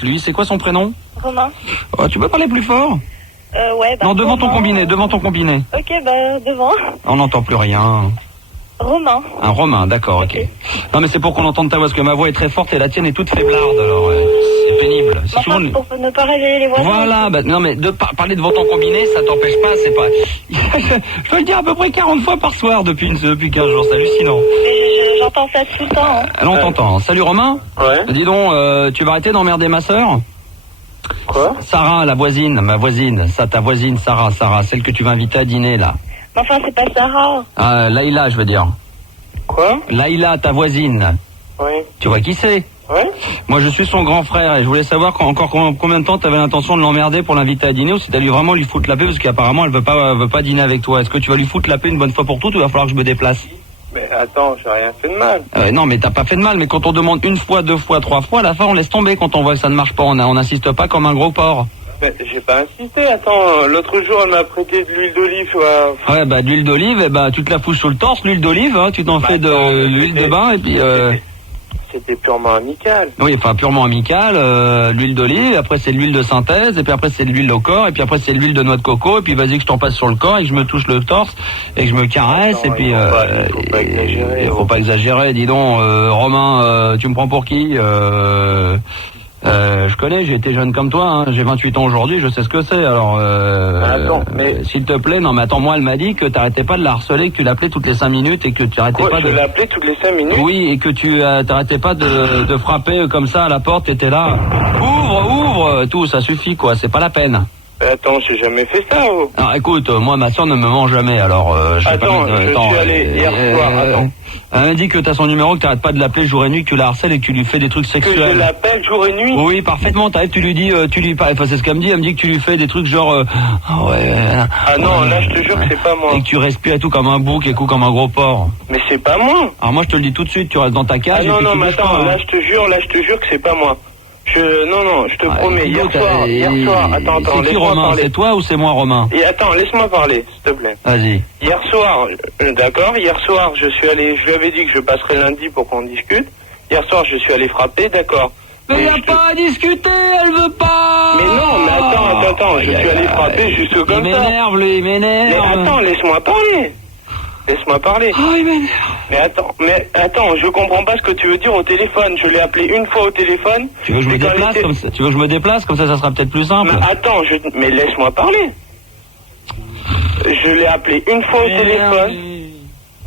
Lui, c'est quoi son prénom? Romain. Oh, tu peux parler plus fort? Ouais, bah. Non, devant ton Romain. combiné, devant ton combiné. Ok, bah, devant. On n'entend plus rien. Romain. Un Romain, d'accord, ok. Non, mais c'est pour qu'on entende ta voix, parce que ma voix est très forte et la tienne est toute faiblarde, alors c'est pénible. C'est Enfin, pour ne pas réveiller les voisins. Voilà, bah, non, mais parler devant ton combiné, ça t'empêche pas, c'est pas... je dois le dire à peu près 40 fois par soir depuis 15 jours, c'est hallucinant. J'entends ça tout le temps. Hein. Alors, on t'entend. Salut Romain. Ouais. Dis donc, tu vas arrêter d'emmerder ma sœur? Quoi? Sarah, la voisine, ma voisine, ta voisine, Sarah, celle que tu vas inviter à dîner, là. Mais enfin, c'est pas Sarah. Laïla, je veux dire. Quoi? Laïla, ta voisine. Oui. Tu vois qui c'est? Ouais. Moi, je suis son grand frère et je voulais savoir encore combien de temps tu avais l'intention de l'emmerder pour l'inviter à dîner ou si t'allais vraiment lui foutre la paix parce qu'apparemment elle veut pas dîner avec toi. Est-ce que tu vas lui foutre la paix une bonne fois pour toutes ou il va falloir que je me déplace? Mais attends, j'ai rien fait de mal. Non, mais t'as pas fait de mal, mais quand on demande une fois, deux fois, trois fois, à la fin on laisse tomber quand on voit que ça ne marche pas. On n'insiste pas comme un gros porc. Mais j'ai pas insisté, attends, l'autre jour elle m'a prêté de l'huile d'olive, Ouais, bah de l'huile d'olive, tu te la fous sur le torse, l'huile d'olive, hein, tu t'en fais de l'huile de bain et puis... C'était purement amical. Oui, enfin purement amical, l'huile d'olive, après c'est de l'huile de synthèse, et puis après c'est de l'huile au corps, et puis après c'est de l'huile de noix de coco, et puis vas-y que je t'en passe sur le corps, et que je me touche le torse, et que je me caresse, non, et puis... faut pas exagérer. Faut pas exagérer, dis donc, Romain, tu me prends pour qui je connais, j'ai été jeune comme toi, hein, j'ai 28 ans aujourd'hui, je sais ce que c'est, alors... attends, mais... S'il te plaît, non mais attends, moi elle m'a dit que t'arrêtais pas de la harceler, que tu l'appelais toutes les 5 minutes, et que tu arrêtais pas je l'appelais toutes les 5 minutes? Oui, et que tu t'arrêtais pas de frapper comme ça à la porte, t'étais là, ouvre, tout, ça suffit quoi, c'est pas la peine. Attends, j'ai jamais fait ça, oh. Alors écoute, moi ma soeur ne me ment jamais, alors... je suis allé hier soir, attends. Elle m'a dit que t'as son numéro, que t'arrêtes pas de l'appeler jour et nuit, que tu la harcèles et que tu lui fais des trucs sexuels. Que je l'appelle jour et nuit? Oui, parfaitement, tu lui dis, enfin c'est ce qu'elle me dit, elle me dit que tu lui fais des trucs genre... Ah non, là je te jure que c'est pas moi. Et que tu respires et tout comme un bouc et tout comme un gros porc. Mais c'est pas moi. Alors moi je te le dis tout de suite, tu restes dans ta cage. Ah non, mais attends, là je te jure que c'est pas moi. Non, je te promets, hier soir, attends, c'est qui Romain, parler. C'est toi ou c'est moi Romain? Et attends, laisse-moi parler, s'il te plaît. Vas-y. Hier soir, je suis allé, je lui avais dit que je passerais lundi pour qu'on discute. Hier soir, je suis allé frapper, d'accord. Mais y a pas à discuter, elle veut pas. Mais non, mais attends, je suis allé frapper juste comme ça. Il m'énerve, lui, il m'énerve. Mais attends, laisse-moi parler. Oh, il m'énerve. Mais attends, je comprends pas ce que tu veux dire au téléphone. Je l'ai appelé une fois au téléphone. Tu veux que je me déplace comme ça? Tu veux que je me déplace comme ça sera peut-être plus simple. Mais attends, mais laisse-moi parler. Je l'ai appelé une fois au téléphone.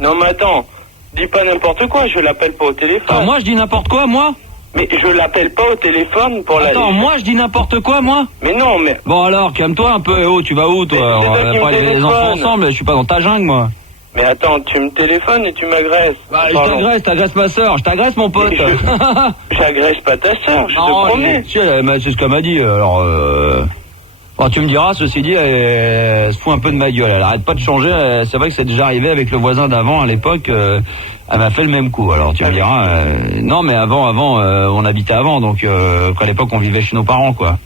Non mais attends, dis pas n'importe quoi, je l'appelle pas au téléphone. Alors moi je dis n'importe quoi, moi? Mais je l'appelle pas au téléphone pour la... Attends, moi je dis n'importe quoi, moi? Mais non, mais... Bon alors, calme-toi un peu, tu vas où toi? On va pas aller les enfants ensemble, je suis pas dans ta jungle, moi. Mais attends, tu me téléphones et tu m'agresses. Bah, t'agresses ma soeur, je t'agresse mon pote. J'agresse pas ta soeur, je te promets. C'est ce qu'elle m'a dit, alors... Bon, tu me diras, ceci dit, elle se fout un peu de ma gueule, elle arrête pas de changer, c'est vrai que c'est déjà arrivé avec le voisin d'avant à l'époque, elle m'a fait le même coup, alors tu me diras, non mais avant, on habitait avant, donc à l'époque on vivait chez nos parents, quoi.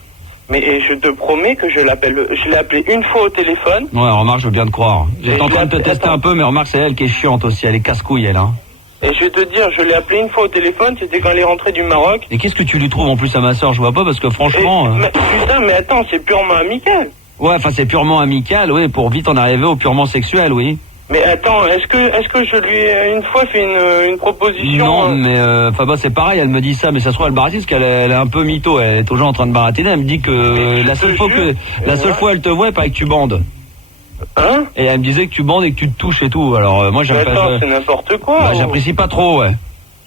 Mais je te promets que je l'ai appelé une fois au téléphone. Ouais, remarque, je veux bien te croire. J'étais en train de te tester un peu, mais remarque, c'est elle qui est chiante aussi, elle est casse-couille, elle, hein. Et je vais te dire, je l'ai appelé une fois au téléphone, c'était quand elle est rentrée du Maroc. Et qu'est-ce que tu lui trouves en plus à ma soeur? Je vois pas, parce que franchement... Putain, mais attends, c'est purement amical. Ouais, enfin c'est purement amical, oui, pour vite en arriver au purement sexuel, oui. Mais attends, est-ce que je lui ai une fois fait une proposition? Non, mais enfin c'est pareil, elle me dit ça, mais ça se trouve elle baratine, parce qu'elle est un peu mytho, elle est toujours en train de baratiner, elle me dit que la seule fois elle te voit, il paraît que tu bandes. Hein? Et elle me disait que tu bandes et que tu te touches et tout, alors moi j'apprécie... Attends, c'est n'importe quoi. Bah, j'apprécie pas trop, ouais.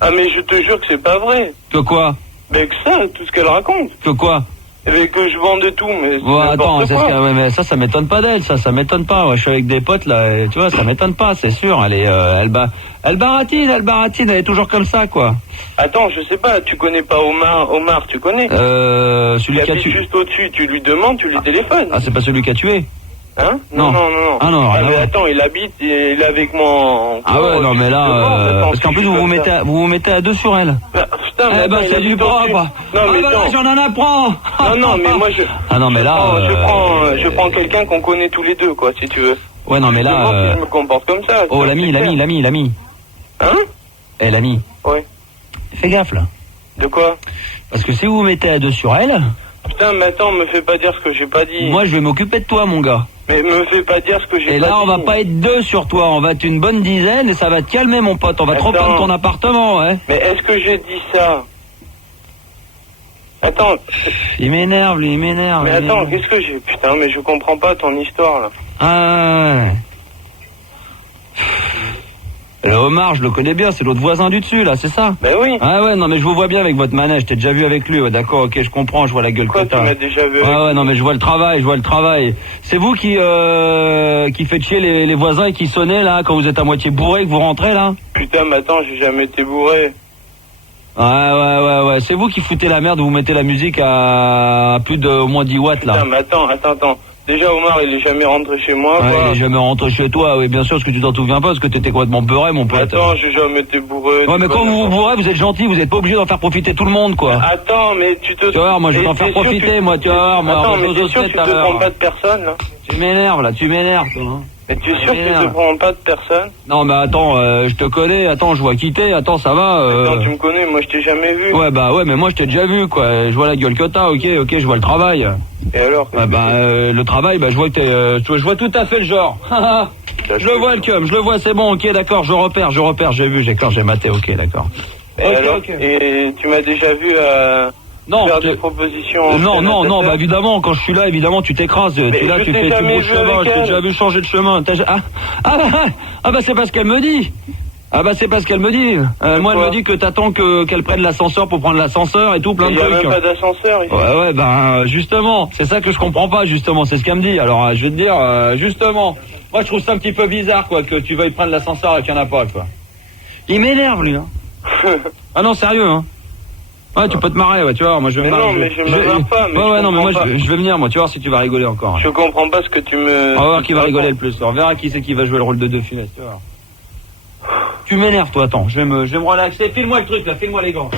Ah mais je te jure que c'est pas vrai. Que quoi? Mais que ça, tout ce qu'elle raconte. Que quoi? Mais que je vends de tout, mais c'est attends, quoi. Mais ça m'étonne pas d'elle, ça m'étonne pas. Ouais, je suis avec des potes là, et, tu vois, ça m'étonne pas, c'est sûr. Elle baratine, elle est toujours comme ça, quoi. Attends, je sais pas, tu connais pas Omar, tu connais? Celui qui a tué. Juste au-dessus, tu lui demandes, tu lui téléphones. Ah, c'est pas celui qui a tué? Hein? Non. Ah non, mais attends, il est avec moi. Ah ouais, non mais là, parce qu'en plus vous vous mettez à deux sur elle. Bah, putain, mais attends, c'est du propre. Non mais là, j'en en apprends. Non, mais moi je. Ah non mais là. Je prends quelqu'un qu'on connaît tous les deux, quoi, si tu veux. Ouais, non mais là. Je me comporte comme ça. Oh l'ami. Hein? Eh l'ami. Ouais. Fais gaffe là. De quoi? Parce que si vous vous mettez à deux sur elle... Putain, mais attends, me fais pas dire ce que j'ai pas dit. Moi, je vais m'occuper de toi, mon gars. Mais me fais pas dire ce que j'ai pas dit. Et là, on va pas être deux sur toi, on va être une bonne dizaine et ça va te calmer, mon pote. On va te reprendre ton appartement, ouais. Mais est-ce que j'ai dit ça? Attends. Il m'énerve, lui, il m'énerve. Mais attends, qu'est-ce que j'ai... Putain, mais je comprends pas ton histoire, là. Ah, ouais. Le homard, je le connais bien, c'est l'autre voisin du dessus, là, c'est ça? Ben oui. Ah ouais, non, mais je vous vois bien avec votre manège, t'es déjà vu avec lui, ouais, d'accord, ok, je comprends, je vois la gueule que t'as. Tu m'as déjà vu ouais, non, mais je vois le travail. C'est vous qui faites chier les voisins et qui sonnez, là, quand vous êtes à moitié bourré, que vous rentrez, là? Putain, mais attends, j'ai jamais été bourré. Ouais, c'est vous qui foutez la merde, vous mettez la musique à plus de au moins 10 watts, là. Putain, mais attends. Déjà, Omar, il est jamais rentré chez moi, ouais, quoi. il est jamais rentré chez toi, oui, bien sûr, parce que tu t'en souviens pas, parce que t'étais complètement beurré, mon pote. Attends, j'ai jamais été bourré. Ouais, mais quand vous vous bourrez, vous êtes gentil, vous êtes pas obligé d'en faire profiter tout le monde, quoi. Attends, mais tu te... Tu vois, moi, je vais t'en faire profiter, moi, tu vois, moi. Attends, mais t'es sûr que tu te prends pas de personne, là? Tu m'énerves, toi, hein. Mais tu es sûr que tu te prends pas de personne? Non, mais attends, je te connais, attends, je vois qui t'es, attends, ça va. Attends, tu me connais, moi je t'ai jamais vu. Ouais, mais moi je t'ai déjà vu, quoi. Je vois la gueule que t'as, ok, je vois le travail. Et alors? Le travail, je vois que t'es, je vois tout à fait le genre. Je le vois, le cum, je le vois, c'est bon, ok, d'accord, je repère, j'ai maté, ok, d'accord. Et alors, et tu m'as déjà vu faire des propositions? Non, évidemment, quand je suis là, évidemment, tu t'écrases, tu fais tout le chemin, je t'ai déjà vu changer de chemin. C'est pas ce qu'elle me dit. C'est pas ce qu'elle me dit. Moi, elle me dit que t'attends qu'elle prenne l'ascenseur pour prendre l'ascenseur et tout, plein de trucs. Il y a même pas d'ascenseur ici. Ouais, justement, c'est ça que je comprends pas, justement, c'est ce qu'elle me dit. Alors, je vais te dire, justement, moi, je trouve ça un petit peu bizarre, quoi, que tu veuilles prendre l'ascenseur et qu'il y en a pas, quoi. Il m'énerve, lui, hein. Ah non, sérieux, hein. Ouais, tu peux te marrer, ouais, tu vois, moi je vais me marrer. Non, mais je me marre pas, mais ouais, non, mais moi je vais venir, moi, tu vois, si tu vas rigoler encore. Je comprends pas ce que tu me... On va voir qui va rigoler le plus, on verra qui c'est qui va jouer le rôle de deux finesses, tu vois. Tu m'énerves, toi, attends, je vais me relaxer, file-moi le truc, là, file-moi les gants.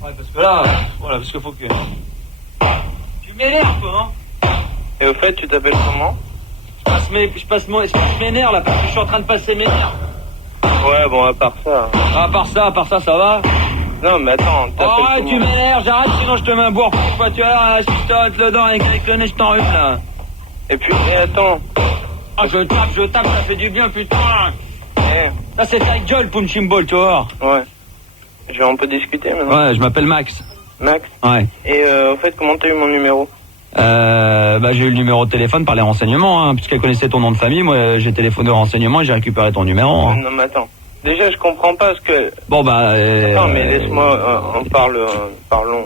Ouais, parce que là, voilà, parce qu'il faut que... Tu m'énerves, toi, hein. Et au fait, tu t'appelles comment? Je m'énerve, là, parce que je suis en train de passer mes nerfs. Ouais, bon, à part ça... À part ça, ça va? Non, mais attends, ouais, tu m'énerves, j'arrête, sinon je te mets un bourre, quoi, tu vois, si je t'arrête le dent avec le nez, je t'enrhume, là. Et puis, attends. Ah, je tape, ça fait du bien, putain. Ça, c'est ta gueule, punching ball, tu vois. Ouais. On peut discuter, maintenant? Ouais, je m'appelle Max. Max? Ouais. Et, au fait, comment t'as eu mon numéro? J'ai eu le numéro de téléphone par les renseignements, hein, puisqu'elle connaissait ton nom de famille, moi, j'ai téléphoné aux renseignements et j'ai récupéré ton numéro, hein. Non, mais attends. Déjà, je comprends pas ce que... Bon, Attends, mais laisse-moi, parlons.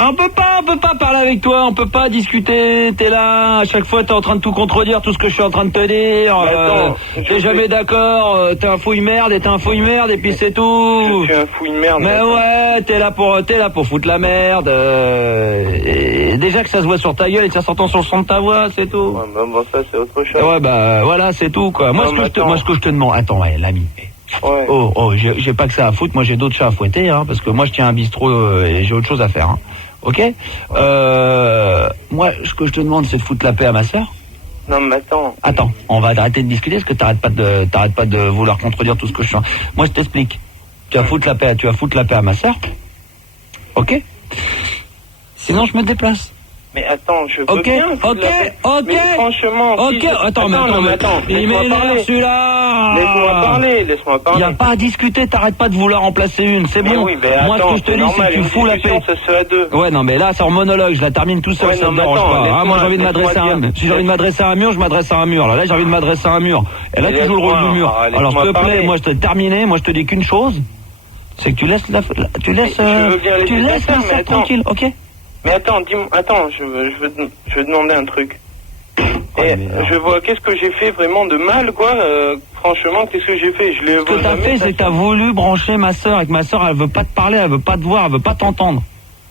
On peut pas parler avec toi, on peut pas discuter, t'es là, à chaque fois t'es en train de tout contredire, tout ce que je suis en train de te dire, t'es jamais d'accord, t'es un fouille merde, et puis c'est tout. Je suis un fouille merde. Mais ouais, t'es là pour foutre la merde, et déjà que ça se voit sur ta gueule et que ça s'entend sur le son de ta voix, c'est tout. Ouais, bon, ça c'est autre chose. Ouais, voilà, c'est tout, quoi. Moi, ce que je te demande, attends, ouais, l'ami. Ouais. Oh, j'ai pas que ça à foutre, moi j'ai d'autres chats à fouetter, hein, parce que moi je tiens un bistrot et j'ai autre chose à faire, hein. Ok? Moi, ce que je te demande, c'est de foutre la paix à ma sœur. Non, mais attends. Attends, on va arrêter de discuter, parce que t'arrêtes pas de vouloir contredire tout ce que je sens. Moi, je t'explique. Tu vas foutre la paix à ma sœur. Ok? Sinon, je me déplace. Mais attends, je veux bien. Mais franchement, attends, il m'énerve celui-là. Laisse-moi parler. Il n'y a pas à discuter, t'arrêtes pas de vouloir en placer une, c'est bon. Oui, mais moi, attends, ce que je te dis, c'est que tu fous la paix. Ça se fait à deux. Ouais, non, mais là, c'est en monologue, je la termine tout seul, ça me dérange pas. Moi, j'ai envie de m'adresser à un mur. Si j'ai envie de m'adresser à un mur, je m'adresse à un mur. Là, j'ai envie de m'adresser à un mur. Et là, tu joues le rôle du mur. Alors, s'il te plaît, moi, je te terminé, moi, je te dis qu'une chose, c'est que tu laisses la sœur tranquille, ok? Mais attends, dis-moi, je veux demander un truc. Je vois, qu'est-ce que j'ai fait vraiment de mal, quoi? Franchement, qu'est-ce que j'ai fait? Ce que t'as fait, c'est que t'as voulu brancher ma sœur, et que ma sœur, elle veut pas te parler, elle veut pas te voir, elle veut pas t'entendre.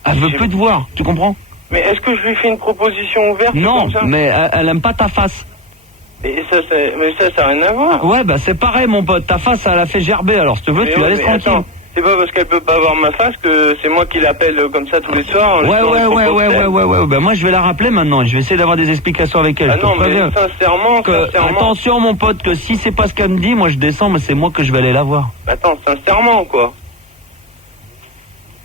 Elle veut plus te voir, tu comprends? Mais est-ce que je lui fais une proposition ouverte? Non, mais elle aime pas ta face. Mais ça n'a rien à voir. Ouais, c'est pareil, mon pote, ta face, elle a fait gerber, alors si tu veux, tu la laisses tranquille. Attends. C'est pas parce qu'elle peut pas voir ma face que c'est moi qui l'appelle comme ça tous les soirs. Ouais. Moi, je vais la rappeler maintenant. Je vais essayer d'avoir des explications avec elle. Ah non, mais sincèrement. Attention, mon pote, que si c'est pas ce qu'elle me dit, moi je descends, mais c'est moi que je vais aller la voir. Attends, sincèrement, quoi.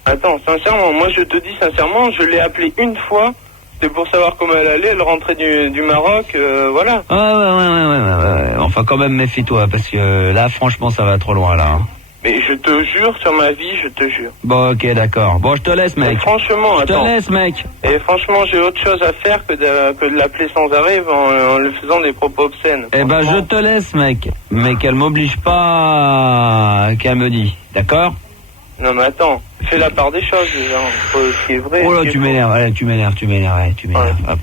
Attends, sincèrement, moi je te dis sincèrement, je l'ai appelée une fois. C'est pour savoir comment elle allait, elle rentrait du Maroc, voilà. Ouais. Enfin, quand même, méfie-toi, parce que là, franchement, ça va trop loin, là. Hein. Mais je te jure, sur ma vie, je te jure. Bon, ok, d'accord. Bon, je te laisse, mec. Et franchement, Je te laisse, mec. Et franchement, j'ai autre chose à faire que de l'appeler sans arrêt en lui faisant des propos obscènes. Eh ben, je te laisse, mec. Mais qu'elle m'oblige pas, qu'elle me dit. D'accord? Non, mais attends, fais la part des choses, déjà. Ce qui est vrai. Oh là, tu m'énerves, allez, tu m'énerves. Ouais.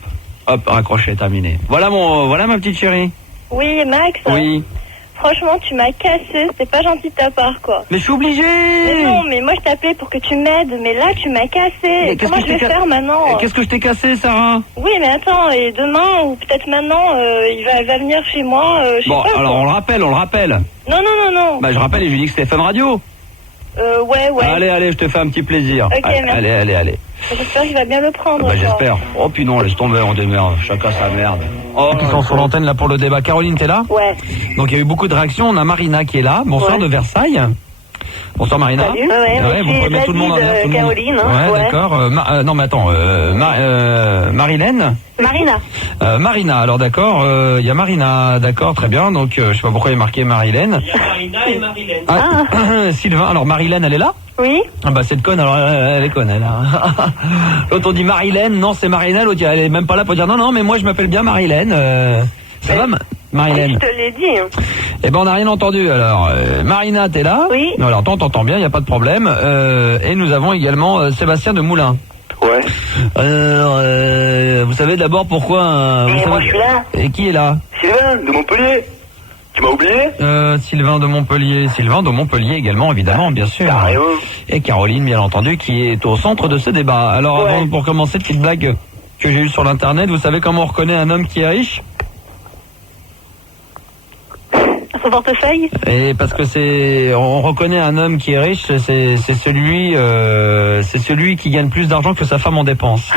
Hop, raccroché, terminé. Voilà ma petite chérie. Oui, Max. Oui. Franchement, tu m'as cassé. C'est pas gentil de ta part, quoi. Mais je suis obligé. Mais non, mais moi, je t'appelais pour que tu m'aides. Mais là, tu m'as cassé. Mais qu'est-ce Comment que je vais faire maintenant? Qu'est-ce que je t'ai cassé, Sarah? Oui, mais attends, et demain, ou peut-être maintenant, elle va venir chez moi, je sais Bon, pas, alors quoi. on le rappelle. Non. Bah, je rappelle et je lui dis que c'était Fun Radio. Ouais. Allez, je te fais un petit plaisir. Ok, merci. Allez. J'espère qu'il va bien le prendre. Bah, quoi. j'espère. Oh, puis non, laisse tomber, on démerde. Chacun sa merde. Oh, qui sont sur l'antenne là pour le débat. Caroline, t'es là? Ouais. Donc, il y a eu beaucoup de réactions. On a Marina qui est là. Bonsoir de Versailles. Bonsoir Marina. Salut. Ouais, vous pouvez mettre tout le monde en l'air, tout le monde. Caroline. Hein, Ouais, d'accord. Non, mais attends. Marilène. Marina. Alors d'accord. Il y a Marina. D'accord, très bien. Donc, je sais pas pourquoi il est marqué Marilène. Il y a Marina et Marilène. Sylvain. Alors Marilène, elle est là? Oui. Ah bah cette conne, alors elle est conne, elle. Hein. L'autre on dit Marilène, non c'est Marina, l'autre elle est même pas là pour dire non mais moi je m'appelle bien Marilène. Ça va Marilène? Je te l'ai dit. Eh ben on n'a rien entendu alors. Marina t'es là? Oui. Non, alors t'entends bien, il n'y a pas de problème. Et nous avons également Sébastien de Moulins. Ouais. Alors vous savez d'abord pourquoi... vous savez... moi je suis là. Et qui est là? Sylvain, de Montpellier. Tu m'as oublié? Sylvain de Montpellier également, évidemment, bien sûr. Sérieux? Et Caroline, bien entendu, qui est au centre de ce débat. Alors, avant, pour commencer, petite blague que j'ai eue sur l'internet, vous savez comment on reconnaît un homme qui est riche? Son portefeuille? Et parce que on reconnaît un homme qui est riche, c'est celui qui gagne plus d'argent que sa femme en dépenses.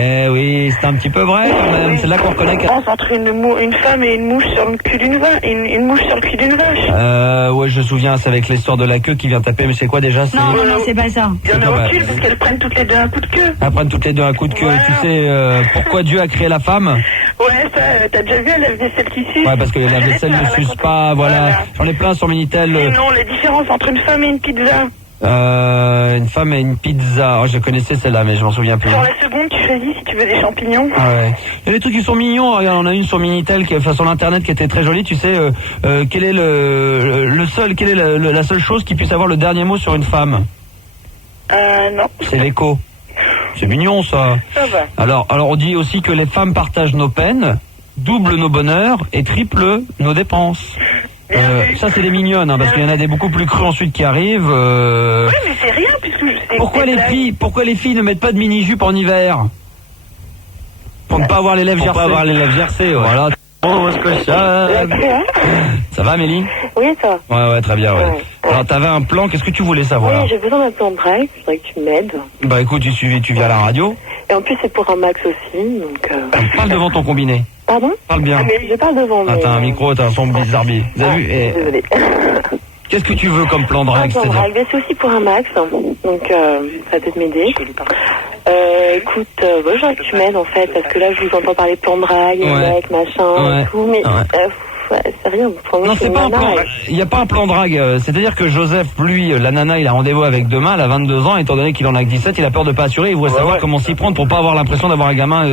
Eh oui, c'est un petit peu vrai quand même. C'est là qu'on reconnaît Entre une femme et une mouche sur le cul d'une vache. Une mouche sur le cul d'une vache. Ouais, je me souviens, c'est avec l'histoire de la queue qui vient taper, mais c'est quoi déjà? Non, c'est pas ça. Il y en a aucune parce qu'elles prennent toutes les deux un coup de queue. Elles prennent toutes les deux un coup de queue. Voilà. Tu sais pourquoi Dieu a créé la femme? Ouais, ça, t'as déjà vu la lave-vaisselle qui suce? Ouais, parce que les lave-vaisselle ne sucent pas, voilà. J'en ai plein sur Minitel. Et non, la différence entre une femme et une pizza. Une femme et une pizza. Oh, je connaissais celle-là, mais je m'en souviens plus. Sur la seconde, tu choisis si tu veux des champignons. Ah ouais. Il y a des trucs qui sont mignons. Regarde, on a une sur Minitel, sur l'internet, qui était très jolie. Tu sais, quel est quelle est la seule chose qui puisse avoir le dernier mot sur une femme? Non. C'est l'écho. C'est mignon, ça. Ça va. Alors, on dit aussi que les femmes partagent nos peines, doublent nos bonheurs et triplent nos dépenses. Ça c'est les mignonnes, hein, parce qu'il y en a des beaucoup plus crus ensuite qui arrivent. Oui, mais c'est rien puisque je sais. Pourquoi les filles ne mettent pas de mini-jupe en hiver? Pour ne pas avoir les lèvres gercées. Pour pas avoir les lèvres gercées, ouais. Voilà. Oh, ce cochon. Ça va, Amélie? Oui, ça va. Ouais, très bien, ouais. Alors, t'avais un plan, qu'est-ce que tu voulais savoir? Oui, j'ai besoin d'un plan de drague, je voudrais que tu m'aides. Bah écoute, tu viens à la radio. Et en plus, c'est pour un max aussi, donc... Parle devant ton combiné. Pardon? Parle bien. Mais je parle devant, mais... Ah, t'as un micro, t'as un son bizarre. Vous avez vu? Désolée. Qu'est-ce que tu veux comme plan de drague? Un plan de drague, c'est aussi pour un max, hein. Donc ça va peut-être m'aider. Écoute, je voudrais que tu m'aides en fait, parce que là je vous entends parler plan de drague, mec, machin, et tout, mais c'est rien. Non, c'est pas un plan. Il n'y a pas un plan de drague. C'est-à-dire que Joseph, lui, la nana, il a rendez-vous avec demain, elle a 22 ans, étant donné qu'il en a que 17, il a peur de pas assurer, il voudrait savoir comment s'y prendre pour pas avoir l'impression d'avoir un gamin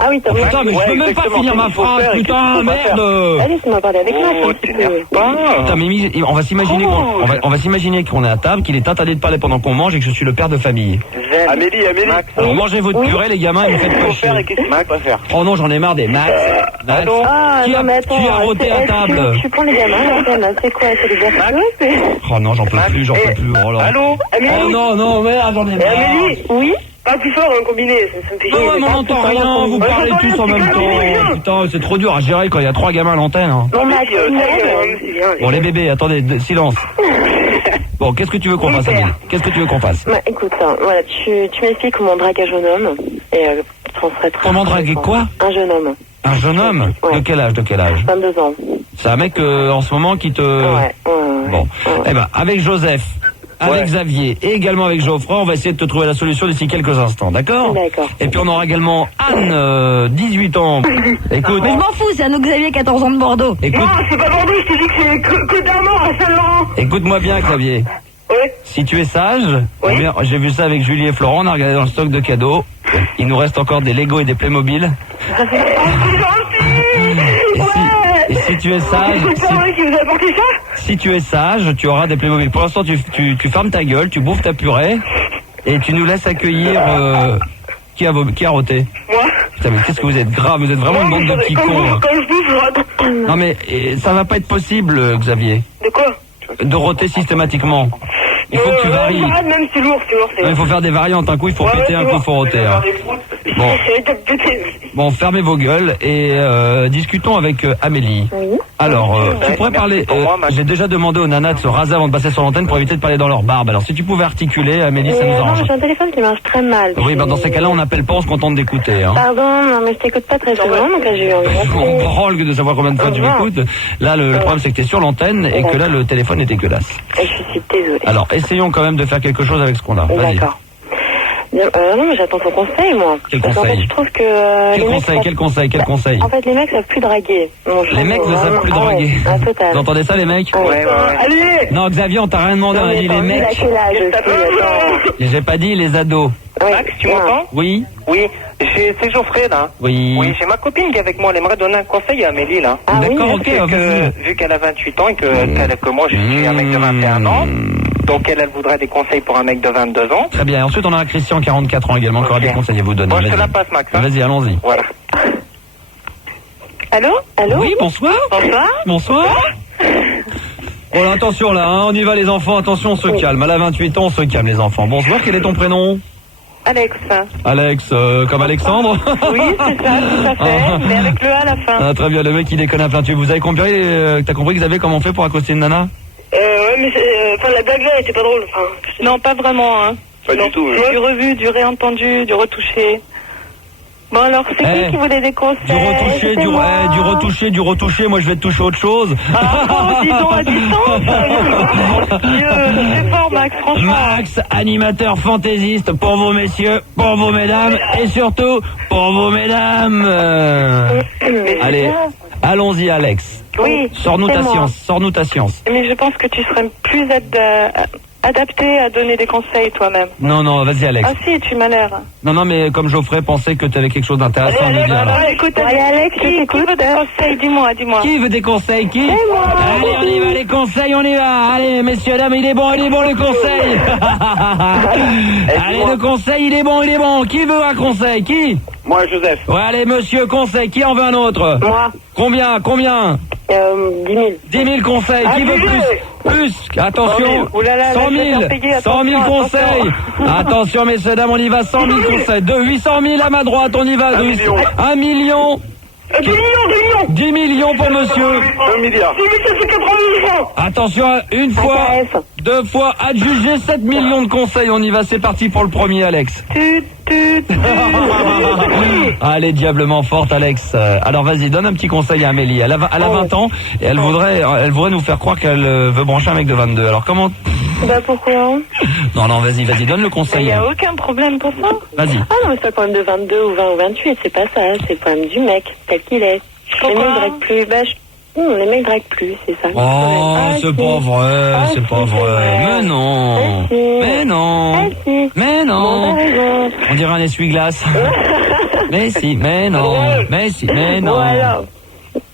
Ah oui, t'as raison. Putain, mais je peux même pas finir ma phrase, putain, merde! Allez, laisse-moi parler avec moi, un petit peu. Putain, mais on va s'imaginer qu'on est à table, qu'il est interdit de parler pendant qu'on mange et que je suis le père de famille. Amélie. Alors mangez votre purée, les gamins, et vous faites pas chier. Max va faire. Oh non, j'en ai marre des Max. Ah, non, mais attends, qui a roté à table? Tu prends les gamins, c'est quoi? C'est les versos? Oh non, j'en peux plus, oh là. Allô? Oh non, merde, j'en ai marre. Amélie, oui? Pas plus fort, un combiné, ça me fait chier. Non, mais on n'entend rien, vous parlez tous en même temps. Putain, c'est trop dur à gérer quand il y a 3 gamins à l'antenne. Hein. Bon, Max, Bon, les bébés, attendez, silence. Bon, qu'est-ce que tu veux qu'on fasse, Amélie? Qu'est-ce que tu veux qu'on fasse? Bah, écoute, voilà, tu m'expliques comment draguer un jeune homme, et ça en serait très... Comment draguer quoi? Un jeune homme. Un jeune homme? Ouais. De quel âge? 22 ans. C'est un mec en ce moment qui te... Ouais. Bon. Eh ben, avec Joseph, avec Xavier et également avec Geoffroy, on va essayer de te trouver la solution d'ici quelques instants, d'accord? D'accord. Et puis on aura également Anne, 18 ans. Écoute. Mais je m'en fous, c'est un autre Xavier, 14 ans de Bordeaux. Écoute, Non, c'est pas Bordeaux, je te dis que c'est que d'Armand à Saint-Laurent. écoute-moi bien, Xavier. Oui. Si tu es sage, j'ai vu ça avec Julie et Florent, on a regardé dans le stock de cadeaux. Il nous reste encore des Lego et des Playmobil. Et si tu es sage, C'est vrai qui vous a apporté ça? si tu es sage, tu auras des Playmobil. Pour l'instant, tu fermes ta gueule, tu bouffes ta purée et tu nous laisses accueillir qui a roté. Moi. Putain, mais qu'est-ce que vous êtes grave, vous êtes vraiment une bande de petits cons. Quand je bouffe, je rate. Non mais ça va pas être possible, Xavier, De quoi? de roter systématiquement. Il faut que tu varies. J'arrête, même c'est lourd, Non, il faut faire des variantes. Un coup, il faut péter, un coup, il faut roter. Hein. Bon, fermez vos gueules et discutons avec Amélie. Oui. Alors, tu pourrais parler... j'ai déjà demandé aux nanas de se raser avant de passer sur l'antenne pour éviter de parler dans leur barbe. Alors, si tu pouvais articuler, Amélie, ça nous Non, arrange. j'ai un téléphone qui marche très mal. Oui, ben dans ces cas-là, on n'appelle pas, on se contente d'écouter. Hein. Pardon, non, mais je t'écoute pas très souvent, donc là, j'ai eu envie On de branle que de savoir combien de fois tu m'écoutes. Là, le problème, c'est que tu es sur l'antenne et que là, le téléphone est dégueulasse. Je suis désolée. Alors, essayons quand même de faire quelque chose avec ce qu'on a. Vas-y. D'accord. Non, mais j'attends ton conseil, moi. Quel Parce qu'en conseil fait, je trouve que Quel conseil En fait, les mecs savent plus draguer. Bon, Les mecs ne savent plus draguer. Total. Vous entendez ça, les mecs? Ouais. Allez. Non, Xavier, on t'a rien demandé, on a dit les mecs. Quel âge aussi, J'ai pas dit les ados. Max, tu m'entends? Oui, Oui, c'est Geoffrey là. oui. Oui, j'ai ma copine qui est avec moi, elle aimerait donner un conseil à Amélie là. Ah oui, D'accord, ok, C'est vas-y. que, vu qu'elle a 28 ans et que moi je suis un mec de 21 ans, donc elle voudrait des conseils pour un mec de 22 ans. Très bien. Et ensuite, on a un Christian, 44 ans également, qui aura Ok. des conseils à vous donner. Moi je te Vas-y. la passe Max. Hein. Vas-y, allons-y. Voilà. Allô? Oui, bonsoir. Bonsoir. Bonsoir. Bon, là, attention là, hein, on y va les enfants, attention, on se calme. Elle a 28 ans, on se calme les enfants. Bonsoir, quel est ton prénom? Alex. Alex, comme Alexandre? Oui, c'est ça, tout à fait. Mais avec le A à la fin. Ah, très bien, le mec il déconne à plein tube. Vous avez compris, t'as compris Xavier comment on fait pour accoster une nana? Ouais, mais enfin, la blague là était pas drôle. Enfin, non, pas vraiment, hein. Pas du tout. Du revu, du réentendu, du retouché. Bon, alors, c'est qui voulait des conseils? Du retouché, moi je vais te toucher autre chose. Ah, bon, dis donc à distance. Mon Dieu, c'est fort, Max, franchement. Max, animateur fantaisiste pour vous messieurs, pour vous mesdames et surtout pour vous mesdames. Allez, allons-y Alex. Oui, Sors-nous c'est ta moi. science, sors-nous ta science. Mais je pense que tu serais plus adapté à donner des conseils toi-même. Non, vas-y Alex. Ah si, tu m'as l'air. Non, mais comme Geoffrey pensait que tu avais quelque chose d'intéressant à nous dire là. Écoute, Allez, Alex, je qui t'écoute. veut des conseils? Dis-moi. Qui veut des conseils? Qui? Allez, on y va, les conseils, on y va. Allez, messieurs, dames, il est bon le conseil. Allez, le conseil, il est bon. Qui veut un conseil? Qui? Moi Joseph. Ouais, allez, monsieur, conseil. Qui en veut un autre? Moi, Combien? 10 000. 10 000 conseils. Qui veut plus? Attention. 100 000. Ouh là là, 100 000. je vais payer, 100 000 attention, conseils. Attention, messieurs, dames, on y va. 100 000 conseils. De 800 000 à ma droite, on y va. 1 million. 10 millions pour monsieur. 1 milliard. Attention, une fois, deux fois, adjugé 7 millions de conseils. On y va, c'est parti pour le premier, Alex. Allez, diablement forte, Alex. Alors vas-y, donne un petit conseil à Amélie. Elle a 20 ans et elle voudrait nous faire croire qu'elle veut brancher un mec de 22. Alors comment? Bah pourquoi? Non, vas-y, donne le Il conseil. n'y a aucun problème pour ça. Vas-y. Ah non, mais c'est pas le problème de 22 ou 20 ou 28, c'est pas ça, c'est le problème du mec, tel qu'il est. Les mecs draguent plus, les mecs draguent plus, c'est ça. Oh, c'est pas vrai, c'est pas vrai. Mais non. Mais non. Mais non. On dirait un essuie-glace. Mais si, mais non. Mais si, mais Bon non. alors,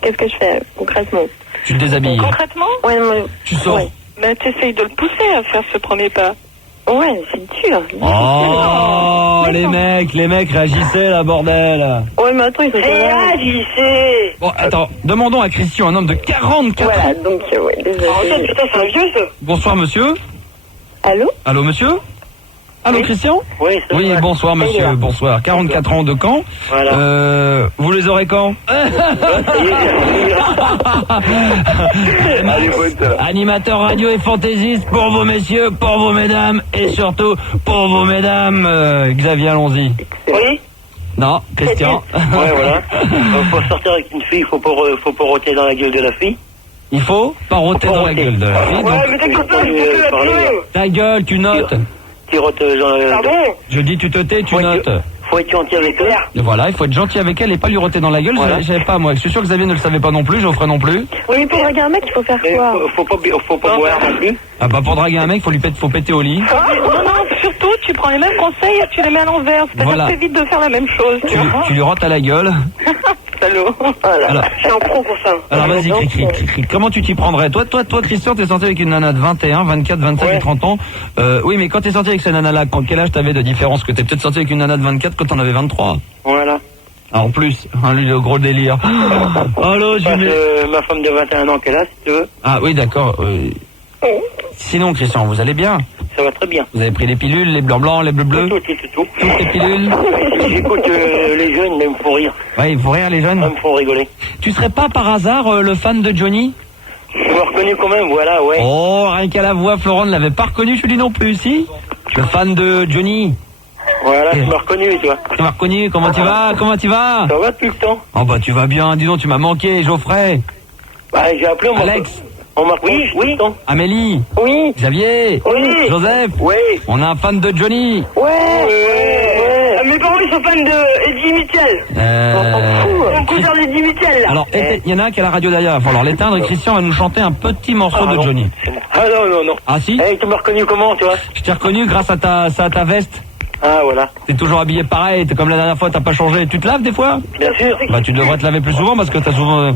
qu'est-ce que je fais concrètement? Tu te déshabilles. Concrètement, Ouais, Tu sors. Ouais. ben, t'essayes de le pousser à faire ce premier pas. Ouais, c'est dur. Oh, les mecs, réagissez là, bordel. Ouais, mais attends, ils sont Réagissez. Bon, attends, demandons à Christian, un homme de 44 ans. Voilà, donc, ouais, désolé. Putain, c'est un vieux, ça. Bonsoir, monsieur. Allô? Allô, monsieur? Allô, Christian? Oui, c'est Oui, vrai. bonsoir, monsieur, bonsoir. 44 ans de Caen. Voilà. Vous les aurez quand? Allez, bonne ça. Animateur radio et fantaisiste pour vos messieurs, pour vos mesdames et surtout pour vos mesdames. Xavier, allons-y. Oui. Non, Christian. Ouais, voilà. Faut sortir avec une fille, faut pas roter dans la gueule de la fille. Il faut pas roter dans la gueule de la fille. Ouais, mais t'inquiète pas, je peux la tuer. Ta gueule, tu notes. Qui rote Pardon? Je dis tu te tais, tu notes. Faut être gentil avec eux. Et voilà, il faut être gentil avec elle et pas lui roter dans la gueule. Voilà. Je savais pas moi. Je suis sûr que Xavier ne le savait pas non plus, Geoffrey non plus. Oui, mais pour draguer un mec, il faut faire Et quoi? faut pas boire non plus. Ah bah pour draguer un mec, faut péter au lit. Non, surtout, tu prends les mêmes conseils et tu les mets à l'envers. C'est-à-dire Voilà. que t'évites de faire la même chose. Tu lui rotes à la gueule. Salaud. Voilà, Alors. je suis un pro pour ça. Alors vas-y, cri. Comment tu t'y prendrais? Toi, Christian, t'es sorti avec une nana de 21, 24, 25 et 30 ans. Oui, mais quand t'es sorti avec cette nana-là, quel âge t'avais de différence? Que t'es peut-être sorti avec une nana de 24 quand t'en avais 23. Voilà. Ah, en plus, lui, le gros délire. Allô, Ma femme de 21 ans qu'elle a, si tu veux. Ah oui, d'accord. Sinon, Christian, vous allez bien? Ça va très bien. Vous avez pris les pilules, les blancs blancs, les bleus bleus? Tout. Toutes les pilules? J'écoute les jeunes, ils me font rire. Ouais, il faut rire les jeunes. Ils me font rigoler. Tu serais pas par hasard le fan de Johnny? Je me reconnu quand même, voilà, ouais. Oh, rien qu'à la voix, Florent ne l'avait pas reconnu, je lui dis non plus, si? Le fan de Johnny. Voilà, je me reconnu, tu vois. Tu m'as reconnu, comment tu vas? Ça va depuis le temps. Oh bah tu vas bien, dis donc, tu m'as manqué, Geoffrey. Bah, j'ai appelé, Alex. On m'a reconnu tout le temps. Amélie. Oui. Xavier. Oui. Joseph. Oui. On a un fan de Johnny. Ouais. Mes parents, ils sont fans de Eddie Mitchell. Mon cousin d'Eddie Mitchell, là. Alors, il y en a un qui a la radio derrière, il va falloir l'éteindre et Christian va nous chanter un petit morceau de Johnny. Ah non. Ah si? Tu m'as reconnu comment, tu vois? Je t'ai reconnu grâce à ta veste. Ah, voilà. T'es toujours habillé pareil, t'es comme la dernière fois, t'as pas changé. Tu te laves des fois? Bien sûr. Bah tu devrais te laver plus souvent parce que t'as souvent...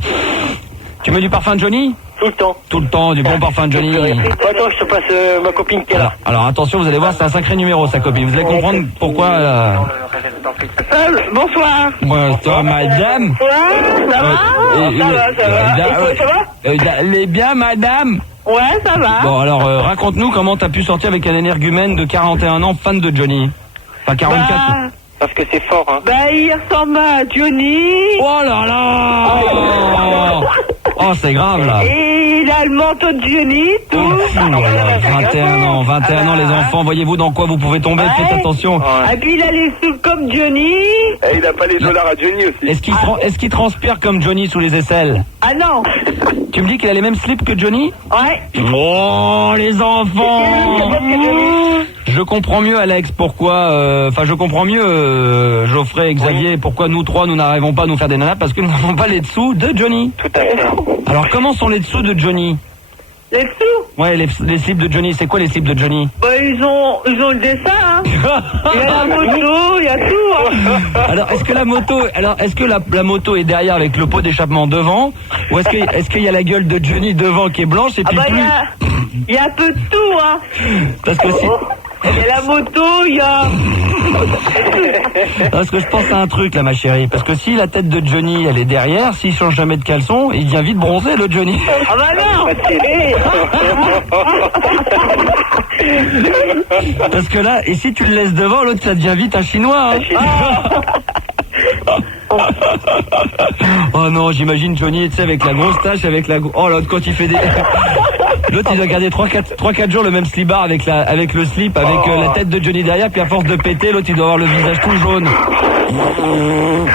Tu mets du parfum de Johnny? Tout le temps. Tout le temps, du bon parfum de Johnny. Attends, je te passe ma copine qui est là. Alors attention, vous allez voir, c'est un sacré numéro sa copine. Vous allez comprendre pourquoi... Bonsoir. Bonsoir madame. Ça va? Elle est bien madame. Ouais, ça va. Bon alors raconte-nous comment t'as pu sortir avec un énergumène de 41 ans fan de Johnny. Enfin 44. Parce que c'est fort, hein. Bah, il ressemble à Johnny. Oh là là. Oh c'est grave là. Et il a le manteau de Johnny, tout. Oh, voilà, 21 ans les enfants, voyez-vous dans quoi vous pouvez tomber, faites attention. Et puis il a les sous comme Johnny. Et il a pas les dollars à Johnny aussi. Est-ce qu'il transpire comme Johnny sous les aisselles? Ah non. Tu me dis qu'il a les mêmes slips que Johnny? Ouais. Oh les enfants. Je comprends mieux Alex pourquoi, je comprends mieux Geoffrey et Xavier pourquoi nous trois nous n'arrivons pas à nous faire des nanas parce que nous n'avons pas les dessous de Johnny. Tout à fait. Alors comment sont les dessous de Johnny? Les sous? Ouais, les slips de Johnny, c'est quoi les slips de Johnny? Bah ils ont le dessin, hein. Il y a la moto, il y a tout, hein. Alors est-ce que la moto est derrière avec le pot d'échappement devant ou est-ce qu'il y a la gueule de Johnny devant qui est blanche et puis il y a un peu de tout, hein. Parce que si... Il y a la moto, il y a... Parce que je pense à un truc là ma chérie. Parce que si la tête de Johnny elle est derrière, s'il change jamais de caleçon, il devient vite bronzé le Johnny. Ah bah non. Parce que là, et si tu le laisses devant, l'autre ça devient vite un chinois. Hein. Oh non, j'imagine Johnny, tu sais, avec la grosse tache, avec la... Oh l'autre quand il fait des... L'autre il doit garder 3-4 jours le même slibard avec le slip, avec la tête de Johnny derrière, puis à force de péter, l'autre il doit avoir le visage tout jaune.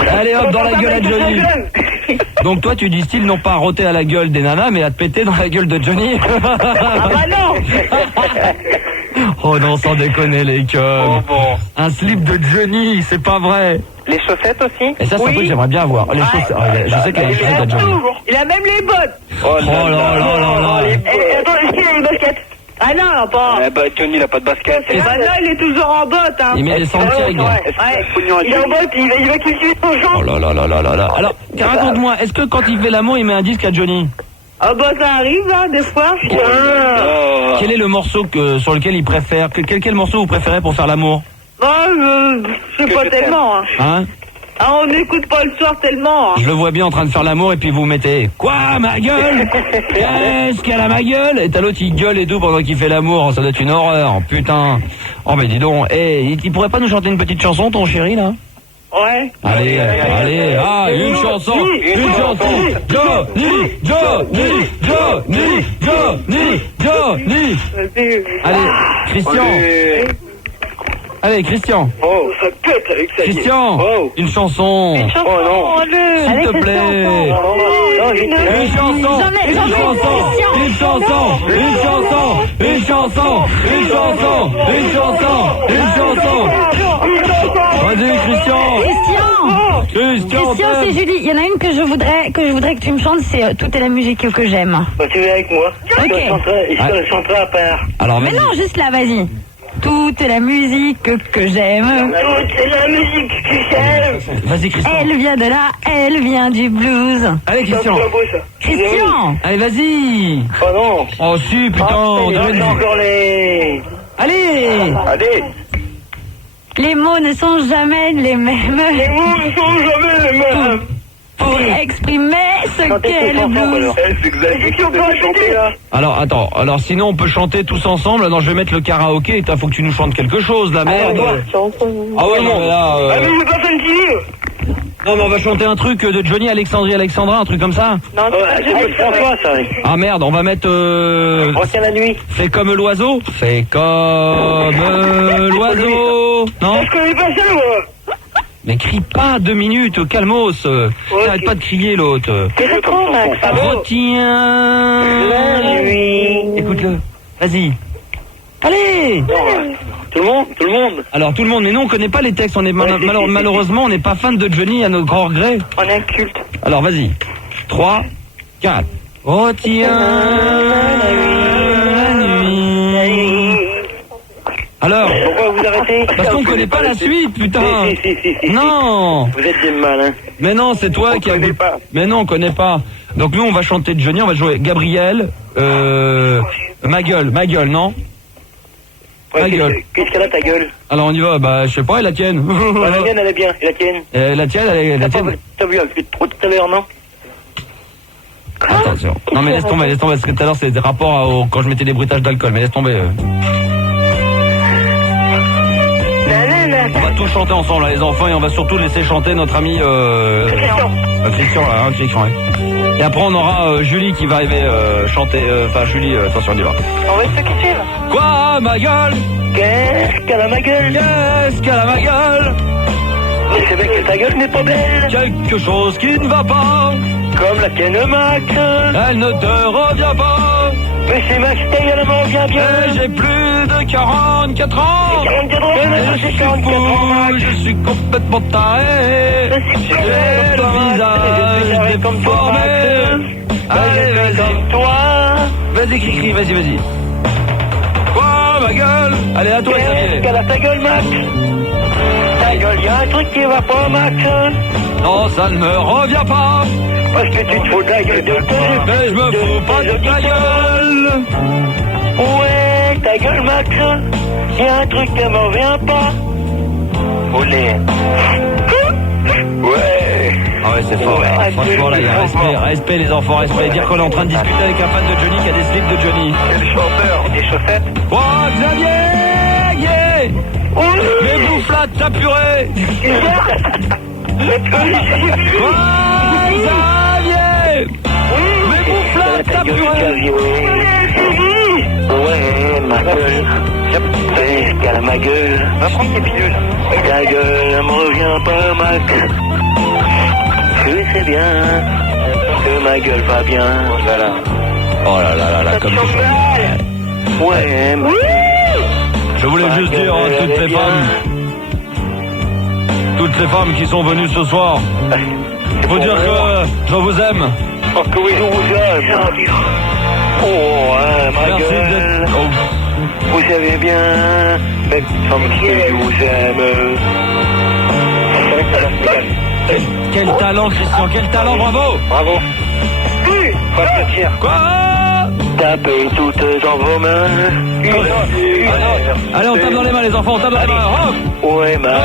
Allez hop, dans la gueule à Johnny. Donc toi tu dis style non pas à roter à la gueule des nanas, mais à te péter dans la gueule de Johnny. Ah bah non. Oh non, sans déconner les cœurs. Bon. Un slip de Johnny, c'est pas vrai. Les chaussettes aussi? Et ça, c'est un truc que j'aimerais bien voir. Les chaussettes, je sais qu'il y a les chaussettes à Johnny. Il a même les bottes. Oh là là. Attends, est-ce qu'il a les baskets? Ah non, pas. Bah Johnny il a pas de basket. Bah non, il est toujours en bottes, hein. Il met des Santiago. Il est en botte, il va cultiver son champ. Oh là là là là là là. Alors, raconte-moi, est-ce que quand il fait l'amour, il met un disque à Johnny? Ah bah ça arrive, hein, des fois. Quel est le morceau sur lequel il préfère quel morceau vous préférez pour faire l'amour? Bah, je sais pas tellement, hein. Hein? Ah, on n'écoute pas le soir tellement, hein. Je le vois bien en train de faire l'amour et puis vous mettez quoi ma gueule? Qu'est-ce qu'elle a ma gueule? Et t'as l'autre il gueule et tout pendant qu'il fait l'amour, ça doit être une horreur, putain. Oh mais dis donc, il pourrait pas nous chanter une petite chanson ton chéri là? Ouais. Allez, une chanson. Johnny. Allez, Christian. Allez, Christian. Oh, ça pète avec ça. Christian, une chanson. Oh non. S'il te plaît. Une chanson. Vas-y, Christian, c'est Julie. Il y en a une que je voudrais que tu me chantes, c'est Toute est la musique que j'aime. Bah, tu viens avec moi. Ok. Je chanterai à part. Alors, Mais non, juste là, vas-y. Toute est la musique que j'aime. Toute est la musique que j'aime. Vas-y, Christian. Elle vient de là, elle vient du blues. Allez, Christian. Christian. Allez, vas-y. Oh non. Oh, si, putain. on dirait une- encore les... Allez. Allez. Les mots ne sont jamais les mêmes. Les mots ne sont jamais les mêmes. Pour exprimer ce qu'est le blues. C'est exact. Alors, attends. Alors, sinon, on peut chanter tous ensemble. Non, je vais mettre le karaoké. Il faut que tu nous chantes quelque chose, la merde. Ah ouais, non, mais là... Ah, mais j'ai pas fait un petit livre. Non, mais on va chanter un truc de Johnny Alexandra, un truc comme ça. Non, c'est François, ça. Ah merde, on va mettre... Retiens la nuit. Fais comme l'oiseau. Fais comme l'oiseau. Non. Je connais pas ça, moi. Mais crie pas 2 minutes, calmos. Arrête pas de crier l'autre. C'est trop, Max. Retiens La nuit. Écoute-le. Vas-y. Allez. Tout le monde. Alors tout le monde, mais nous on connaît pas les textes. On est malheureusement on n'est pas fan de Johnny à notre grand regret. On est un culte. Alors vas-y. 3, 4. Retiens la nuit. Alors. Pourquoi vous arrêtez? Parce qu'on connaît pas la suite, putain. Si. Non. Vous êtes des malins. Mais non, c'est toi qui connaît pas. Mais non, on connaît pas. Donc nous, on va chanter de Johnny, on va jouer Gabriel, ma gueule, non? Ma gueule. Qu'est-ce qu'elle a, ta gueule? Alors on y va, bah je sais pas, et la tienne. La mienne, elle est bien. Et la tienne? La tienne, la tienne. T'as vu, elle fait trop tout à l'heure, non? Attention. Non mais laisse tomber, parce que tout à l'heure c'est des rapports quand je mettais des bruitages d'alcool, mais laisse tomber. On va tous chanter ensemble, là, les enfants, et on va surtout laisser chanter notre ami Christian, là, Christian, ouais. Et après on aura Julie qui va arriver chanter, Julie, attention, on y va. On va se quitter là. Quoi, ma gueule? Qu'est-ce qu'elle a, ma gueule? Qu'est-ce qu'elle a, ma gueule? Mais c'est vrai que ta gueule n'est pas belle. Quelque chose qui ne va pas. Comme la tienne, Max. Elle ne te revient pas. Mais c'est Max, ta gueule, elle me revient bien. Et j'ai plus de 44 ans. 44 ans, Et je suis fou, je suis complètement taré. J'ai le visage déformé. Allez, vas-y. Toi. Vas-y, cri, vas-y. Quoi, ma gueule? Allez, à toi, Qu'est-ce Xavier. qu'elle a, ta gueule, Max? Ta gueule, y'a un truc qui va pas, Max. Non, ça ne me revient pas. Parce que tu te fous de la gueule de toi. Mais je me fous pas de ta gueule. Ouais, ta gueule, Max. Y'a un truc qui me revient pas. Olé. Ouais. Ah ouais, c'est fort. Ouais. Franchement, là, il y a respect, les enfants, respect. Dire qu'on est en train de discuter avec un fan de Johnny qui a des slips de Johnny. Quel chanteur. Des chaussettes. Oh, Xavier, yeah. Mais bouffe-la de ta purée. Quoi, Xavier? Mais bouffe-la de ta purée. Ouais, ma gueule. Qu'est-ce qu'elle a, ma gueule? Va prendre tes pilules. Ta gueule, elle me revient pas, Max. Je sais bien que ma gueule va bien. Voilà. Oh là, comme tu Ouais, Max. Je voulais juste dire à toutes ces femmes qui sont venues ce soir, faut dire que je vous aime. Parce que oui, je vous aime. Oh, ouais, ma Merci gueule. d'être... Oh. Vous savez bien, même femme que je vous aime. Quel talent, Christian, quel talent, bravo. Bravo. Quoi te dire? Quoi? Tapez toutes dans vos mains. Allez, on tape dans les mains, les enfants, on tape dans les mains. Hop. Ouais, Max.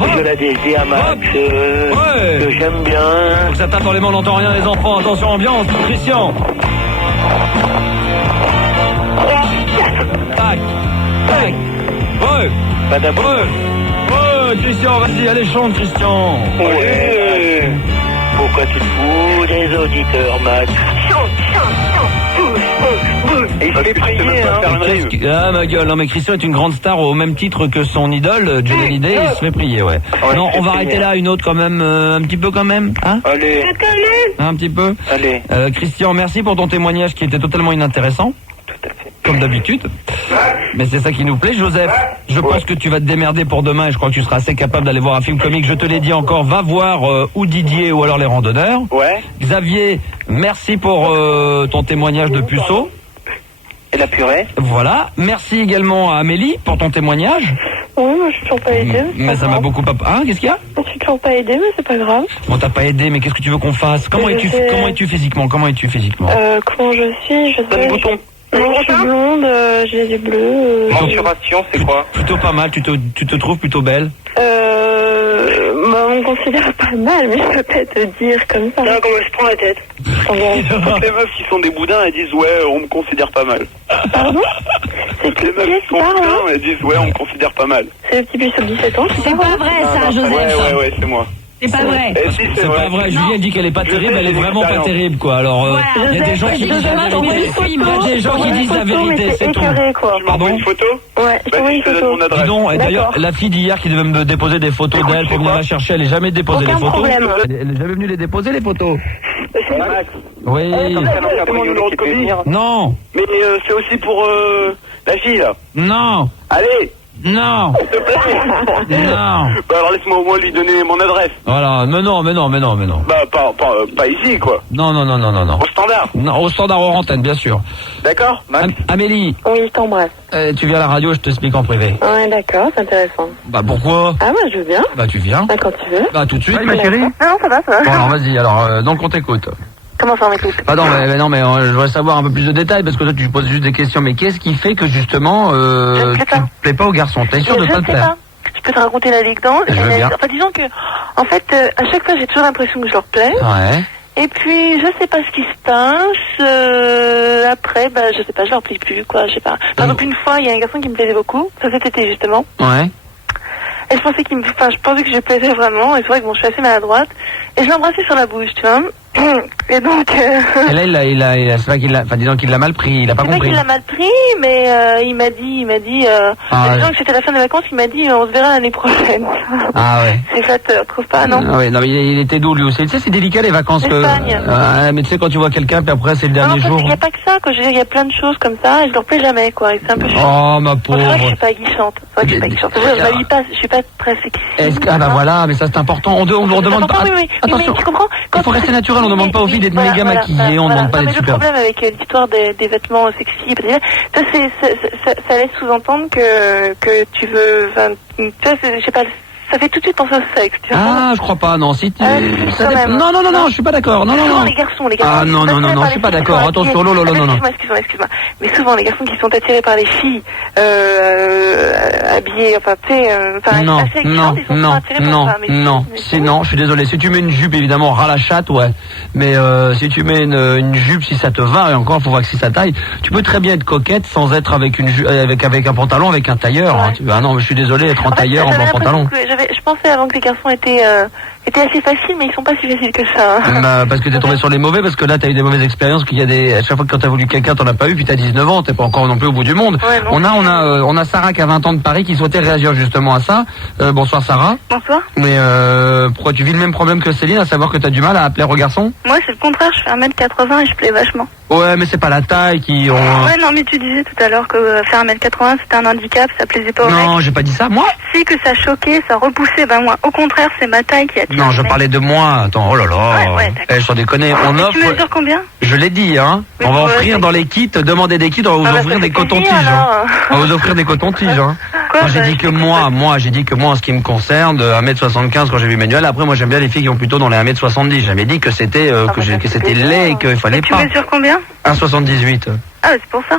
Hop. Je la dédie à Max. Ouais. Que j'aime bien. Donc ça tape dans les mains, on n'entend rien, les enfants. Attention, ambiance, Christian. Tac. Ouais. Ouais, Christian, vas-y, allez, chante, Christian. Ouais. Pourquoi tu te fous des auditeurs, Max? Chante, bouge, Et il se fait prier, Ah ma gueule, non mais Christian est une grande star au même titre que son idole, Johnny Hallyday, il se fait prier, ouais. Non, on va arrêter là, une autre quand même, un petit peu quand même, hein? Allez. Un petit peu. Allez. Christian, merci pour ton témoignage qui était totalement inintéressant. Tout à fait. Comme d'habitude. Mais c'est ça qui nous plaît. Joseph, je pense que tu vas te démerder pour demain et je crois que tu seras assez capable d'aller voir un film comique. Je te l'ai dit encore, va voir ou Didier ou alors Les Randonneurs. Ouais. Xavier, merci pour ton témoignage de puceau. Et la purée. Voilà. Merci également à Amélie pour ton témoignage. Oui, moi je suis toujours pas aidée. Mais ça m'a beaucoup... Hein, qu'est-ce qu'il y a? Je suis toujours pas aidée, mais c'est pas grave. Bon, t'as pas aidé, mais qu'est-ce que tu veux qu'on fasse? Comment es-tu physiquement? Comment je suis? Je sais. Bouton. Non, je suis blonde, j'ai les yeux bleus. Mensuration, c'est quoi? Plutôt pas mal, tu te trouves plutôt belle? On me considère pas mal, mais je peux pas te dire comme ça. Non, comment je prends la tête. Toutes les meufs qui sont des boudins, elles disent ouais, on me considère pas mal. Pardon? C'est Les meufs qui sont boudins, elles disent ouais, on me considère pas mal. C'est le petit puceau de 17 ans. C'est pas vrai ça, Joseph. Ouais, c'est moi. C'est pas vrai. C'est pas vrai. Julien dit qu'elle est pas terrible, elle est vraiment pas terrible, quoi. Alors, il y a des gens qui disent la vérité. Il y a des gens qui disent la vérité, c'est tout. Tu m'envoies une photo? Ouais, je t'envoie une photo. Mon adresse. Dis donc, et d'ailleurs, la fille d'hier qui devait me déposer des photos d'elle pour venir la chercher, elle est jamais déposé les photos. Elle est jamais venue les déposer, les photos. Oui. Non. Mais c'est aussi pour la fille, là. Non. Allez. Non. S'il te plaît. Non. Bah alors laisse-moi au moins lui donner mon adresse. Voilà, mais non. Bah pas ici, quoi. Non. Au standard. Non, au standard hors antenne, bien sûr. D'accord, Max. Amélie. Oui, je t'embrasse. Tu viens à la radio, je t'explique en privé. Ouais, d'accord, c'est intéressant. Bah pourquoi? Ah ouais, je viens. Bah tu viens. Bah quand tu veux. Bah tout de suite. Ma chérie. Non, ça va. Bon alors vas-y, alors donc on t'écoute. Comment ça on m'écoute? Bah non mais je voudrais savoir un peu plus de détails parce que toi tu poses juste des questions. Mais qu'est-ce qui fait que justement tu te plais pas aux garçons? T'es sûr de pas te plaire? Je peux te raconter la ligue dans. Je veux bien. Enfin disons que en fait à chaque fois j'ai toujours l'impression que je leur plais. Ouais. Et puis je sais pas ce qui se passe. Après bah je sais pas, je leur plais plus quoi, je sais pas. Par exemple une fois il y a un garçon qui me plaisait beaucoup. Ça cet été justement. Ouais. Et je pensais je pensais que je plaisais vraiment. Et c'est vrai que bon je suis assez maladroite. Et je l'embrassais sur la bouche, tu vois. Et donc. Et là, c'est pas qu'il l'a. Enfin, disons qu'il l'a mal pris. Il a pas compris. C'est pas qu'il l'a mal pris, mais il m'a dit. Disons que c'était la fin des vacances. Il m'a dit, on se verra l'année prochaine. Ah ouais. C'est flatteur, trouve pas, non? Ah ouais, non, mais il était doux lui aussi. Tu sais, c'est délicat les vacances. Espagne. Mais tu sais quand tu vois quelqu'un, puis après c'est le dernier jour. Il n'y a pas que ça, quoi. Je veux dire, il y a plein de choses comme ça, et je leur plais jamais, quoi. Et c'est un peu chiant. Oh ma pauvre. C'est vrai que je suis pas aguichante. Je suis pas très sexy. Ah bah voilà, mais ça c'est important. On vous demande pas. Attention. Tu comprends? Il faut rester naturel. On demande pas aux filles d'être méga maquillées. On demande pas d'être super. Le problème avec l'histoire des vêtements sexy, ça laisse sous-entendre que tu veux. Tu vois, je sais pas. Ça fait tout de suite penser au sexe, tu vois. Ah, je crois pas, non. Si tu... Non, je suis pas d'accord. Non. Les garçons. Ah, non, je suis pas d'accord. Attention, non. Excuse-moi. Mais souvent, les garçons qui sont attirés par les filles, habillées, enfin, tu sais, assez excitantes, ils sont souvent attirés par ça. Non, je suis désolé. Si tu mets une jupe, évidemment, ras la chatte, ouais. Mais, si tu mets une jupe, si ça te va, et encore, faut voir que si ça taille, tu peux très bien être coquette sans être avec une jupe, avec un pantalon, avec un tailleur. Ouais. Hein. Ah non, mais je suis désolé, être en tailleur, en pantalon. Je pensais avant que les garçons étaient assez faciles, mais ils sont pas si faciles que ça. Hein. Bah, parce que t'es tombé sur les mauvais, parce que là t'as eu des mauvaises expériences, qu'il y a à chaque fois que quand t'as voulu quelqu'un t'en as pas eu, puis t'as 19 ans, t'es pas encore non plus au bout du monde. Ouais, on a Sarah qui a 20 ans de Paris qui souhaitait réagir justement à ça. Bonsoir Sarah. Bonsoir. Mais pourquoi tu vis le même problème que Céline, à savoir que t'as du mal à plaire aux garçons? Moi c'est le contraire, je fais 1m80 et je plais vachement. Ouais, mais c'est pas la taille qui... Ouais, non, mais tu disais tout à l'heure que faire 1m80 c'était un handicap, ça plaisait pas aux mecs. Non, j'ai pas dit ça, moi. Si, que ça choquait, ça repoussait, ben moi, au contraire, c'est ma taille qui attire. Non, je parlais de moi, attends, oh là là. Ouais, d'accord. Sans déconner, on offre... Tu mesures combien? Je l'ai dit, hein. Oui, on va offrir dans les kits, demander des kits, on va vous offrir des cotons-tiges. On va vous offrir des cotons-tiges, hein. Moi, j'ai dit que moi, en ce qui me concerne, 1m75 quand j'ai vu Manuel, après, moi, j'aime bien les filles qui ont plutôt dans les 1m70. J'avais dit que c'était, que c'était laid, qu'il fallait pas. Tu mesures combien? 1,78. Ah, c'est pour ça.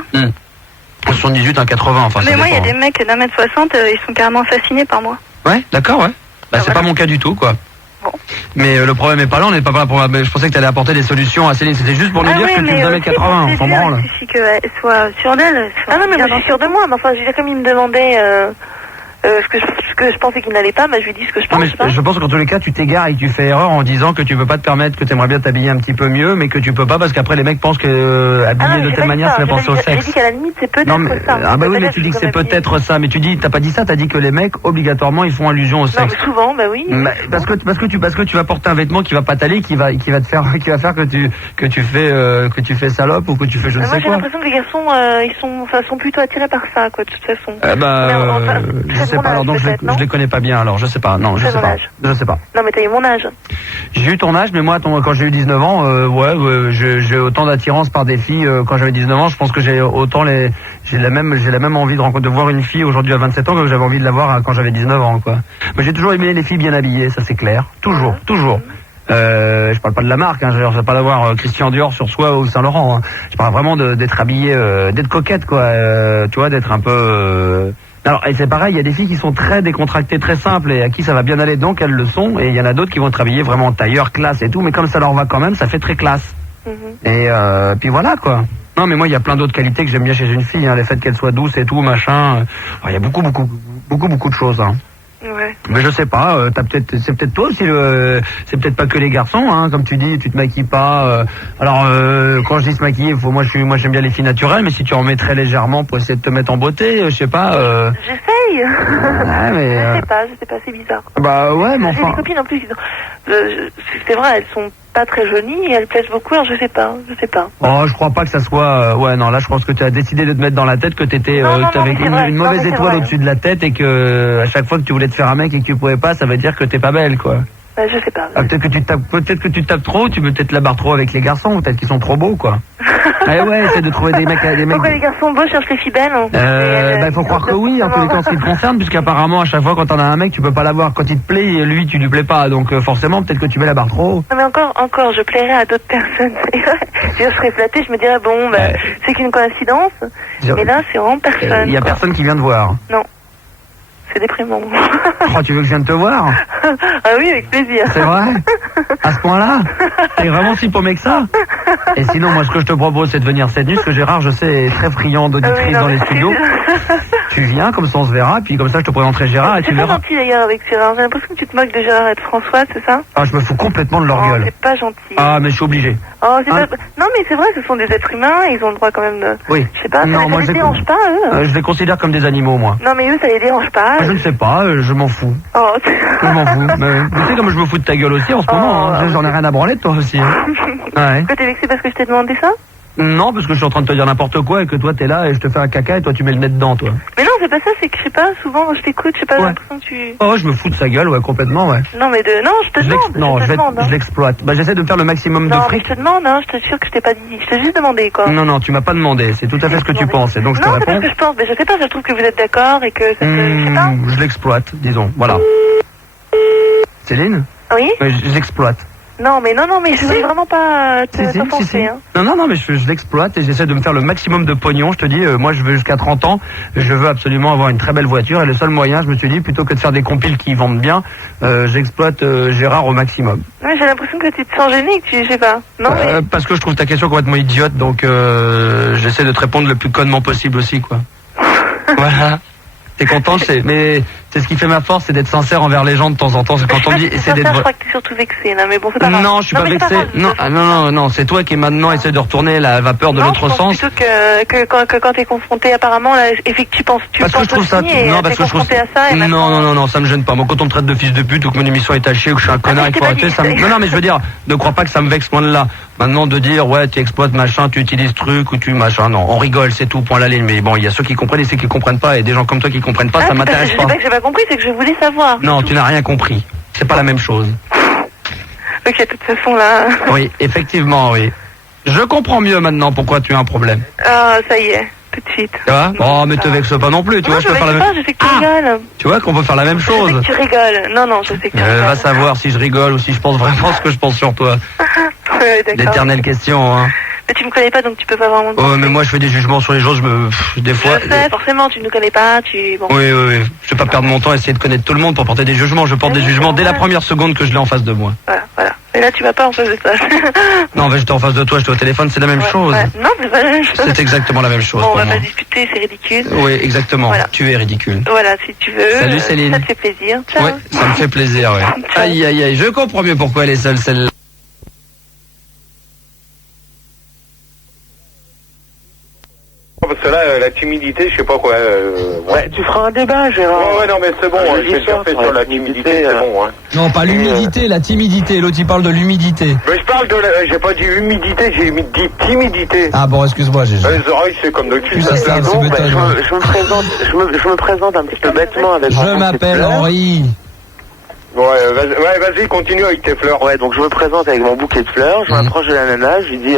1,78, 1,80, enfin. Mais moi, il y a des mecs d'1m60, ils sont carrément fascinés par moi. Ouais, d'accord, ouais. Bah, c'est pas mon cas du tout, quoi. Bon. Mais le problème est pas là, on n'est pas là pour... Je pensais que tu allais apporter des solutions à Céline, c'était juste pour lui dire que tu es 1m80, on s'en branle. Il suffit qu'elle soit sûre d'elle. Ah non, mais moi je suis sûre de moi, mais enfin, je veux dire, comme il me demandait... ce que je pensais qu'il n'allait pas, je lui dis ce que je pense. Je pense qu'en tous les cas, tu t'égares et que tu fais erreur en disant que tu peux pas te permettre, que tu aimerais bien t'habiller un petit peu mieux, mais que tu peux pas parce qu'après les mecs pensent que habiller de telle manière, ça fait penser au sexe. J'ai dit qu'à la limite, c'est peut-être ça. Ah bah oui, mais tu dis que c'est peut-être ça, mais t'as pas dit ça, t'as dit que les mecs, obligatoirement, ils font allusion au sexe. Non, mais souvent, oui. Parce que tu vas porter un vêtement qui va pas t'aller, qui va te faire que tu fais salope ou que tu fais je ne sais quoi. Moi, j'ai l'impression que les garçons, sont plutôt attirés par ça, quoi, de toute façon. Je sais pas, alors donc je les connais pas bien, alors je sais pas, non, je sais pas. Je sais pas. Non, mais t'as eu mon âge. J'ai eu ton âge, mais moi, quand j'ai eu 19 ans, j'ai autant d'attirance par des filles quand j'avais 19 ans. Je pense que j'ai la même envie de voir une fille aujourd'hui à 27 ans que j'avais envie de la voir quand j'avais 19 ans, quoi. Mais j'ai toujours aimé les filles bien habillées, ça c'est clair. Toujours. Je parle pas de la marque, je vais pas d'avoir Christian Dior sur soi ou Saint Laurent. Hein. Je parle vraiment d'être habillée, d'être coquette, quoi. Tu vois, d'être un peu. Alors, et c'est pareil, il y a des filles qui sont très décontractées, très simples et à qui ça va bien aller, donc elles le sont. Et il y en a d'autres qui vont être habillées vraiment tailleur, classe et tout, mais comme ça leur va quand même, ça fait très classe. Et puis voilà, quoi. Non, mais moi, il y a plein d'autres qualités que j'aime bien chez une fille, le fait qu'elle soit douce et tout, machin. Il y a beaucoup de choses, hein. Ouais. Mais je sais pas, c'est peut-être toi aussi, c'est peut-être pas que les garçons, hein, comme tu dis, tu te maquilles pas. Alors quand je dis se maquiller, moi j'aime bien les filles naturelles, mais si tu en mets très légèrement pour essayer de te mettre en beauté, je sais pas. J'essaye. Ouais, mais je sais pas, c'est bizarre. Bah ouais, mais enfin. J'ai des copines en plus, c'est vrai, elles sont pas très jolies et elles plaisent beaucoup, alors je sais pas. Oh, je crois pas que ça soit. Ouais, non, là je pense que tu as décidé de te mettre dans la tête que t'étais avec une mauvaise étoile au-dessus de la tête et que à chaque fois que tu voulais te faire un mec et que tu pouvais pas, ça veut dire que t'es pas belle, quoi. Je sais pas. Peut-être que tu tapes trop, tu mets peut-être la barre trop avec les garçons, peut-être qu'ils sont trop beaux, quoi. Ouais, essaie de trouver des mecs. Pourquoi les garçons beaux cherchent les filles belles, hein? Faut croire que oui, en tous les cas en ce qui te concerne, puisqu'apparemment à chaque fois quand t'en as un mec, tu peux pas l'avoir quand il te plaît, et lui tu lui plais pas, donc forcément peut-être que tu mets la barre trop haut. Non mais encore, je plairais à d'autres personnes. Je serais flattée, je me dirais c'est qu'une coïncidence, mais là c'est vraiment personne. Il y a personne qui vient te voir. Non. C'est déprimant. Oh, tu veux que je vienne te voir? Ah oui, avec plaisir. C'est vrai? À ce point-là? T'es vraiment si paumé que ça? Et sinon, moi, ce que je te propose, c'est de venir cette nuit, parce que Gérard, je sais, est très friand d'auditrices dans les studios. Tu viens, comme ça on se verra, puis comme ça je te présenterai Gérard et tu verras. C'est pas gentil d'ailleurs avec Gérard, j'ai l'impression que tu te moques de Gérard et de Françoise, c'est ça? Ah, je me fous complètement de leur gueule. C'est pas gentil. Ah, mais je suis obligé. Oh, c'est pas... Non, mais c'est vrai, ce sont des êtres humains, ils ont le droit quand même de... Oui. Je sais pas, non, ça les dérange pas, eux? Je les considère comme des animaux, moi. Non, mais eux, ça les dérange pas. Je ne sais pas, je m'en fous. Oh, je m'en fous. Mais, tu sais comme je me fous de ta gueule aussi en ce moment, hein. J'en ai rien à branler de toi aussi. Hein. Ouais. Pourquoi t'es vexé parce que je t'ai demandé ça? Non, parce que je suis en train de te dire n'importe quoi et que toi t'es là et je te fais un caca et toi tu mets le nez dedans, toi. Mais non, c'est pas ça, c'est que je sais pas, souvent quand je t'écoute, je sais pas, j'ai l'impression que tu... Oh, je me fous de sa gueule, ouais, complètement, ouais. Non, mais non, je te demande. Non, je l'exploite. Bah, j'essaie de faire le maximum de fric. Non, je te demande, hein, je t'assure que je t'ai pas dit, je t'ai juste demandé, quoi. Non, tu m'as pas demandé, c'est tout à fait ce que tu penses, et donc je te réponds. Non, c'est ce que je pense, mais je sais pas, je trouve que vous êtes d'accord et que ça je sais pas. Je l'exploite, disons, voilà. Céline? Oui? Je l'exploite. Non, mais je veux vraiment pas t'offenser, hein. Non, mais je l'exploite et j'essaie de me faire le maximum de pognon. Je te dis, moi je veux jusqu'à 30 ans, je veux absolument avoir une très belle voiture et le seul moyen, je me suis dit, plutôt que de faire des compiles qui vendent bien, j'exploite Gérard au maximum. Ouais, j'ai l'impression que tu te sens gêné, que tu, je sais pas. Non, mais... Parce que je trouve ta question complètement idiote, donc j'essaie de te répondre le plus connement possible aussi, quoi. Voilà. T'es content, mais c'est ce qui fait ma force, c'est d'être sincère envers les gens de temps en temps. C'est quand on dit, c'est d'être. Je crois que t'es surtout vexé, là, mais bon, c'est pas grave. Non, je suis pas vexé. Non, c'est toi qui maintenant essaie de retourner la vapeur de l'autre sens. Plutôt que quand t'es confronté, apparemment, là, effectivement, tu penses que ça. Non, parce que je trouve ça. Non, ça me gêne pas. Moi, quand on me traite de fils de pute ou que mon émission est tachée ou que je suis un connard, il faut arrêter. Non, mais je veux dire, ne crois pas que ça me vexe loin de là. Maintenant, de dire, ouais, tu exploites machin, tu utilises truc ou tu machin, non, on rigole, c'est tout, point la ligne. Mais bon, il y a ceux qui comprennent et ceux qui comprennent pas, et des gens comme toi qui comprennent pas, ça m'intéresse pas. C'est pas que j'ai pas compris, c'est que je voulais savoir. Non, tu n'as rien compris. C'est pas la même chose. Ok, de toute façon, là. Oui, effectivement, oui. Je comprends mieux maintenant pourquoi tu as un problème. Ah, ça y est. Tout de suite. Tu vois? Oh, mais te vexe pas non plus, tu vois, je peux faire la même chose. Je sais que tu rigoles. Tu vois qu'on peut faire la même chose. Je sais que tu rigoles. Non, je sais que tu rigoles. Va savoir si je rigole ou si je pense vraiment ce que je pense sur toi. Ouais, d'accord. L'éternelle question, hein. Mais tu me connais pas, donc tu peux pas vraiment... Oh, mais moi je fais des jugements sur les gens, des fois... Je sais, forcément, tu ne connais pas, Bon. Oui. Je vais pas perdre mon temps à essayer de connaître tout le monde pour porter des jugements. Je porte des jugements dès la première seconde que je l'ai en face de moi. Voilà. Et Mais là, tu vas pas en face de toi. Non, mais j'étais en face de toi, j'étais au téléphone, c'est la même chose. Ouais. Non, c'est pas la même chose. C'est exactement la même chose. Bon, on pour va moi. pas discuter, c'est ridicule. Oui, exactement. Voilà. Tu es ridicule. Voilà, si tu veux. Salut Céline. Ça te fait plaisir. Ciao. Ouais, ça me fait plaisir, ouais. Aïe, aïe, aïe, je comprends mieux pourquoi elle est seule, celle-là. Parce que là, la timidité, je sais pas quoi. Ouais, tu feras un débat, Gérard. Ouais, non, mais c'est bon, j'ai déjà fait sur la timidité, c'est bon, hein. Non, pas l'humidité, la timidité. L'autre, il parle de l'humidité. Mais je parle de j'ai pas dit humidité, j'ai dit timidité. Ah bon, excuse-moi, j'ai... Les oreilles, c'est comme de cul. Ça, c'est Donc, béton. je me présente un petit peu bêtement avec Je m'appelle Henri. Ouais, vas-y, continue avec tes fleurs. Ouais, donc je me présente avec mon bouquet de fleurs, je m'approche de la nana, je lui dis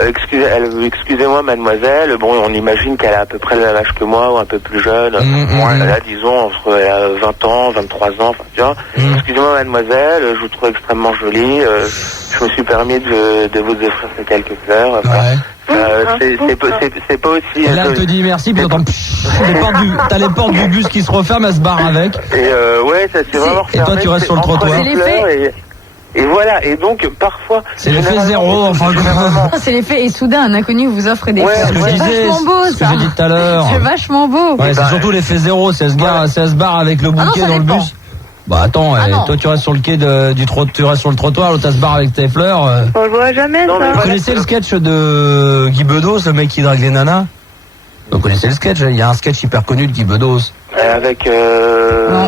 excusez-moi mademoiselle, bon on imagine qu'elle a à peu près le même âge que moi ou un peu plus jeune, elle a disons entre 20 ans, 23 ans, enfin tu vois, excusez-moi mademoiselle, je vous trouve extrêmement jolie, je me suis permis de vous offrir ces quelques fleurs, c'est pas aussi... Et là, elle te dit merci, puis t'entends... T'as les portes du bus qui se referment, elle se barre avec. Et ouais, ça c'est vraiment... Et toi, tu restes sur le trottoir. Et voilà, et donc parfois... C'est l'effet zéro, enfin... C'est l'effet, et soudain, un inconnu vous offre des Ouais, fleurs. C'est ce que je disais, vachement beau, ce que j'ai dit tout à l'heure. C'est vachement beau. Ouais, c'est surtout l'effet zéro, si elle se barre avec le bouquet ça dans le dépend. bus. Bah attends, toi tu restes sur le quai tu restes sur le trottoir, l'autre elle se barre avec tes fleurs. On le voit jamais, Non, ça. mais Vous connaissez le sketch de Guy Bedos, le mec qui drague les nanas? Vous connaissez le sketch? Il y a un sketch hyper connu de Guy Bedos. Avec...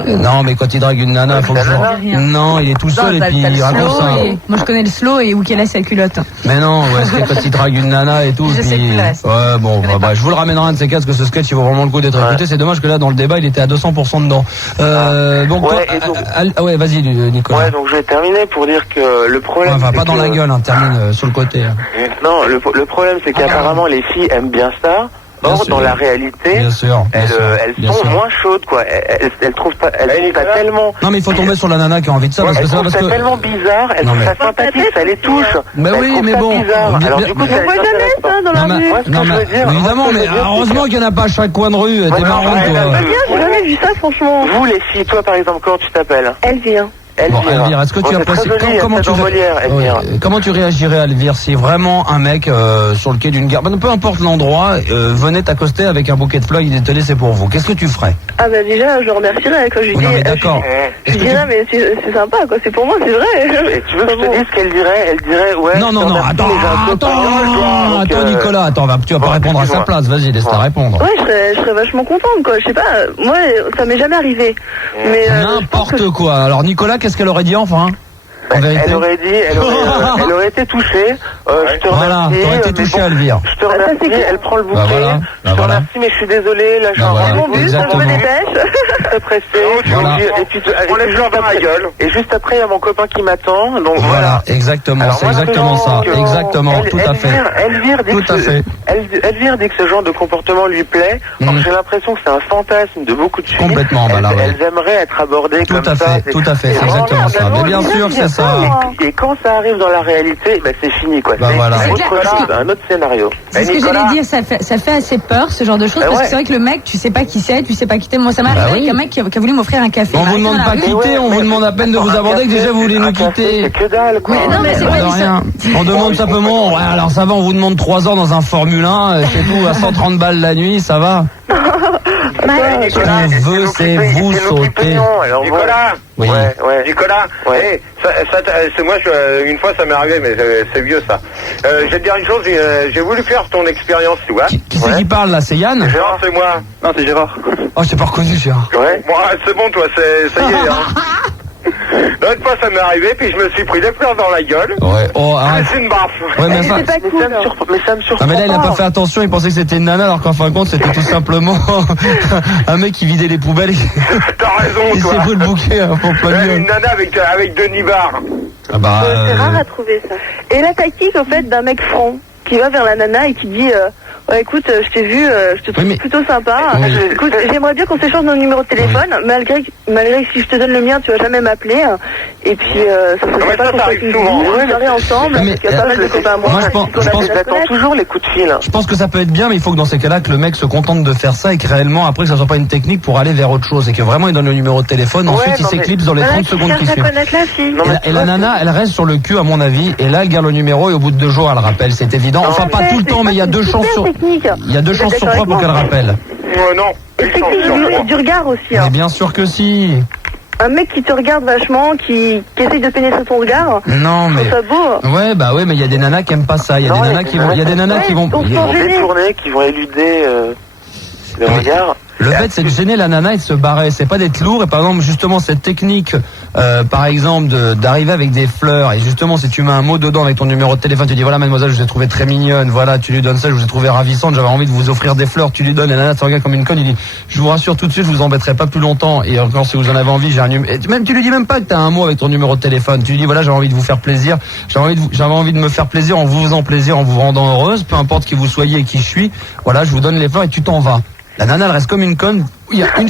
Non, mais quand il drague une nana, faut que je... Non, il est tout seul et puis il raconte ça. Moi je connais le slow et où qu'elle a sa culotte. Mais non, ouais, c'est quand il drague une nana et tout. Je sais puis... plus le reste. Ouais, bon, je vous le ramènerai un de ces cas, parce que ce sketch, il vaut vraiment le coup d'être écouté. C'est dommage que là, dans le débat, il était à 200% dedans. Donc, Ouais, ouais, vas-y, Nicolas. Ouais, donc je vais terminer pour dire que le problème... Enfin, c'est pas dans que- la gueule, hein, termine sur le côté. Hein. Non, le problème c'est qu'apparemment les filles aiment bien ça. Or, sûr. dans la réalité, Bien sûr, elles bien sont sûr. moins chaudes, quoi. Elles trouvent pas, tellement... Non, mais il faut tomber sur la nana qui a envie de ça, parce que Elles c'est pas trouvent parce ça que... tellement bizarre, elles Non, trouvent mais- ça sympathique, ça les touche. Mais Elles oui, trouvent mais ça bon, bizarre. bien- Alors bien- du coup, mais- ça On voit jamais ça dans la Non, rue. Ouais, ce que je veux dire, évidemment, moi, ce que mais je veux dire, heureusement qu'il n'y en a pas à chaque coin de rue. T'es Ouais, marrant, ouais, toi. Bien, j'ai jamais vu ça, franchement. Vous les filles, toi par exemple, comment tu t'appelles? Elvire. Bon, Elvire, est-ce que tu apprécies apprécies comment tu réagirais à Elvire si vraiment un mec sur le quai d'une gare, peu importe l'endroit, venait t'accoster avec un bouquet de fleurs, il te laissait pour vous? Qu'est-ce que tu ferais? Ah bah déjà, je le remercierais quand je lui dis... Non mais d'accord. Je dirais, mais c'est sympa, quoi. C'est pour moi, c'est vrai. Et tu veux que je te dise ce qu'elle dirait? Elle dirait, ouais... Non, attends, Nicolas, tu vas pas répondre à sa place, vas-y, laisse-la répondre. Ouais, je serais vachement contente, quoi. Je sais pas, moi, ça m'est jamais arrivé. Mais n'importe quoi. Alors Nicolas, qu'est-ce qu'elle aurait dit enfin? En vérité. Elle aurait été touchée. Je te Voilà, remercie. t'aurais été mais touché, bon, Elvire. Je te remercie. Elle prend le bouquet. Je te remercie, mais je suis désolé. Là, je suis voilà. en mon but, ça, je me dépêche. très pressé. Voilà. Et puis, et juste après, il y a mon copain qui m'attend. Donc Voilà, exactement, Alors, c'est moi, exactement ça. que- Exactement, tout à fait. Elvire dit Tout à fait. Elvire dit que ce genre de comportement lui plaît. Alors, j'ai l'impression que c'est un fantasme de beaucoup de filles. Complètement, bah là, ouais. Elles aimeraient être abordées Tout comme à ça. fait, tout à fait, c'est exactement ça. Mais bien sûr, c'est ça. Et quand ça arrive dans la réalité, ben c'est fini, quoi. Bah C'est voilà. autre chose, un autre scénario. C'est ce que j'allais dire, ça fait assez peur ce genre de choses, parce que c'est vrai que le mec, tu sais pas qui c'est, tu sais pas qui t'es. Moi, ça m'est arrivé avec un mec qui a voulu m'offrir un café. On vous demande pas quitter, on vous demande à peine de vous aborder que déjà vous voulez nous quitter. C'est que dalle, quoi. Mais non, mais c'est Pas pas de dit ça. rien. On demande simplement, ouais, alors ça va, on vous demande 3 heures dans un Formule 1, c'est tout, à 130 balles la nuit, ça va. Ce qu'on veut, c'est vous sauter. Nicolas. Oui. Ouais. Nicolas, Ouais. c'est moi, une fois ça m'est arrivé, mais c'est vieux ça. Je vais te dire une chose, j'ai voulu faire ton expérience, tu vois. Qui c'est qui parle là? C'est Yann? Gérard, c'est moi. Non, c'est Gérard. Oh, je t'ai pas reconnu, Gérard. Ouais. Bon, c'est bon, toi, ça y est. Hein. L'autre fois, ça m'est arrivé, puis je me suis pris des fleurs dans la gueule. Ouais, oh, Ah, arrête. c'est une baffe. Ouais, mais enfin. C'est pas cool. Mais ça me surprend. Ah mais là il a pas fait attention, il pensait que c'était une nana alors qu'en fin de compte c'était tout simplement un mec qui vidait les poubelles et T'as raison, il s'est toi. pris le bouquet pour pas Une lui. nana avec Denis Barre. Ah bah C'est rare à trouver ça. Et la tactique, en fait, d'un mec franc qui va vers la nana et qui dit Ouais, écoute, je t'ai vu, je te trouve plutôt sympa. Oui. Écoute, j'aimerais bien qu'on s'échange nos numéros de téléphone, malgré que si je te donne le mien, tu vas jamais m'appeler. Et puis, ça serait pas qu'on fasse une soirée ensemble, parce qu'il y a pas mal de copains à moi. Je pense que j'attends toujours les coups de fil. Je pense que ça peut être bien, mais il faut que dans ces cas-là, que le mec se contente de faire ça et que réellement, après, que ça soit pas une technique pour aller vers autre chose. Et que vraiment, il donne le numéro de téléphone, ensuite, il s'éclipse dans les 30 secondes qui suivent. Et la nana, elle reste sur le cul, à mon avis, et là, elle garde le numéro et au bout de 2 jours, elle rappelle. C'est évident. Enfin, pas tout le temps, mais il y a 2 chances sur... Il y a 2 chances sur 3 pour qu'elle rappelle. Non. Et c'est du regard aussi. Mais bien sûr que si. Un mec qui te regarde vachement, qui essaye de pénétrer ton regard. Non, mais. Ça beau. Ouais, bah ouais, mais il y a des nanas qui aiment pas ça. Il y a des nanas qui vont. Il y a des nanas qui vont. Ils vont détourner, qui vont éluder le regard. Le fait, c'est de gêner la nana et de se barrer. C'est pas d'être lourd. Et par exemple, justement, cette technique, par exemple, d'arriver avec des fleurs. Et justement, si tu mets un mot dedans avec ton numéro de téléphone, tu dis voilà, mademoiselle, je vous ai trouvé très mignonne. Voilà, tu lui donnes ça, je vous ai trouvé ravissante. J'avais envie de vous offrir des fleurs. Tu lui donnes. Et la nana te regarde comme une conne. Il dit je vous rassure tout de suite, je vous embêterai pas plus longtemps. Et encore, si vous en avez envie, j'ai un numéro. Même tu lui dis même pas que t'as un mot avec ton numéro de téléphone. Tu lui dis voilà, j'avais envie de vous faire plaisir. J'avais envie de me faire plaisir en vous faisant plaisir, en vous rendant heureuse. Peu importe qui vous soyez et qui je suis. Voilà, je vous donne les fleurs et tu t'en vas. La nana, elle reste comme une conne. Il y a une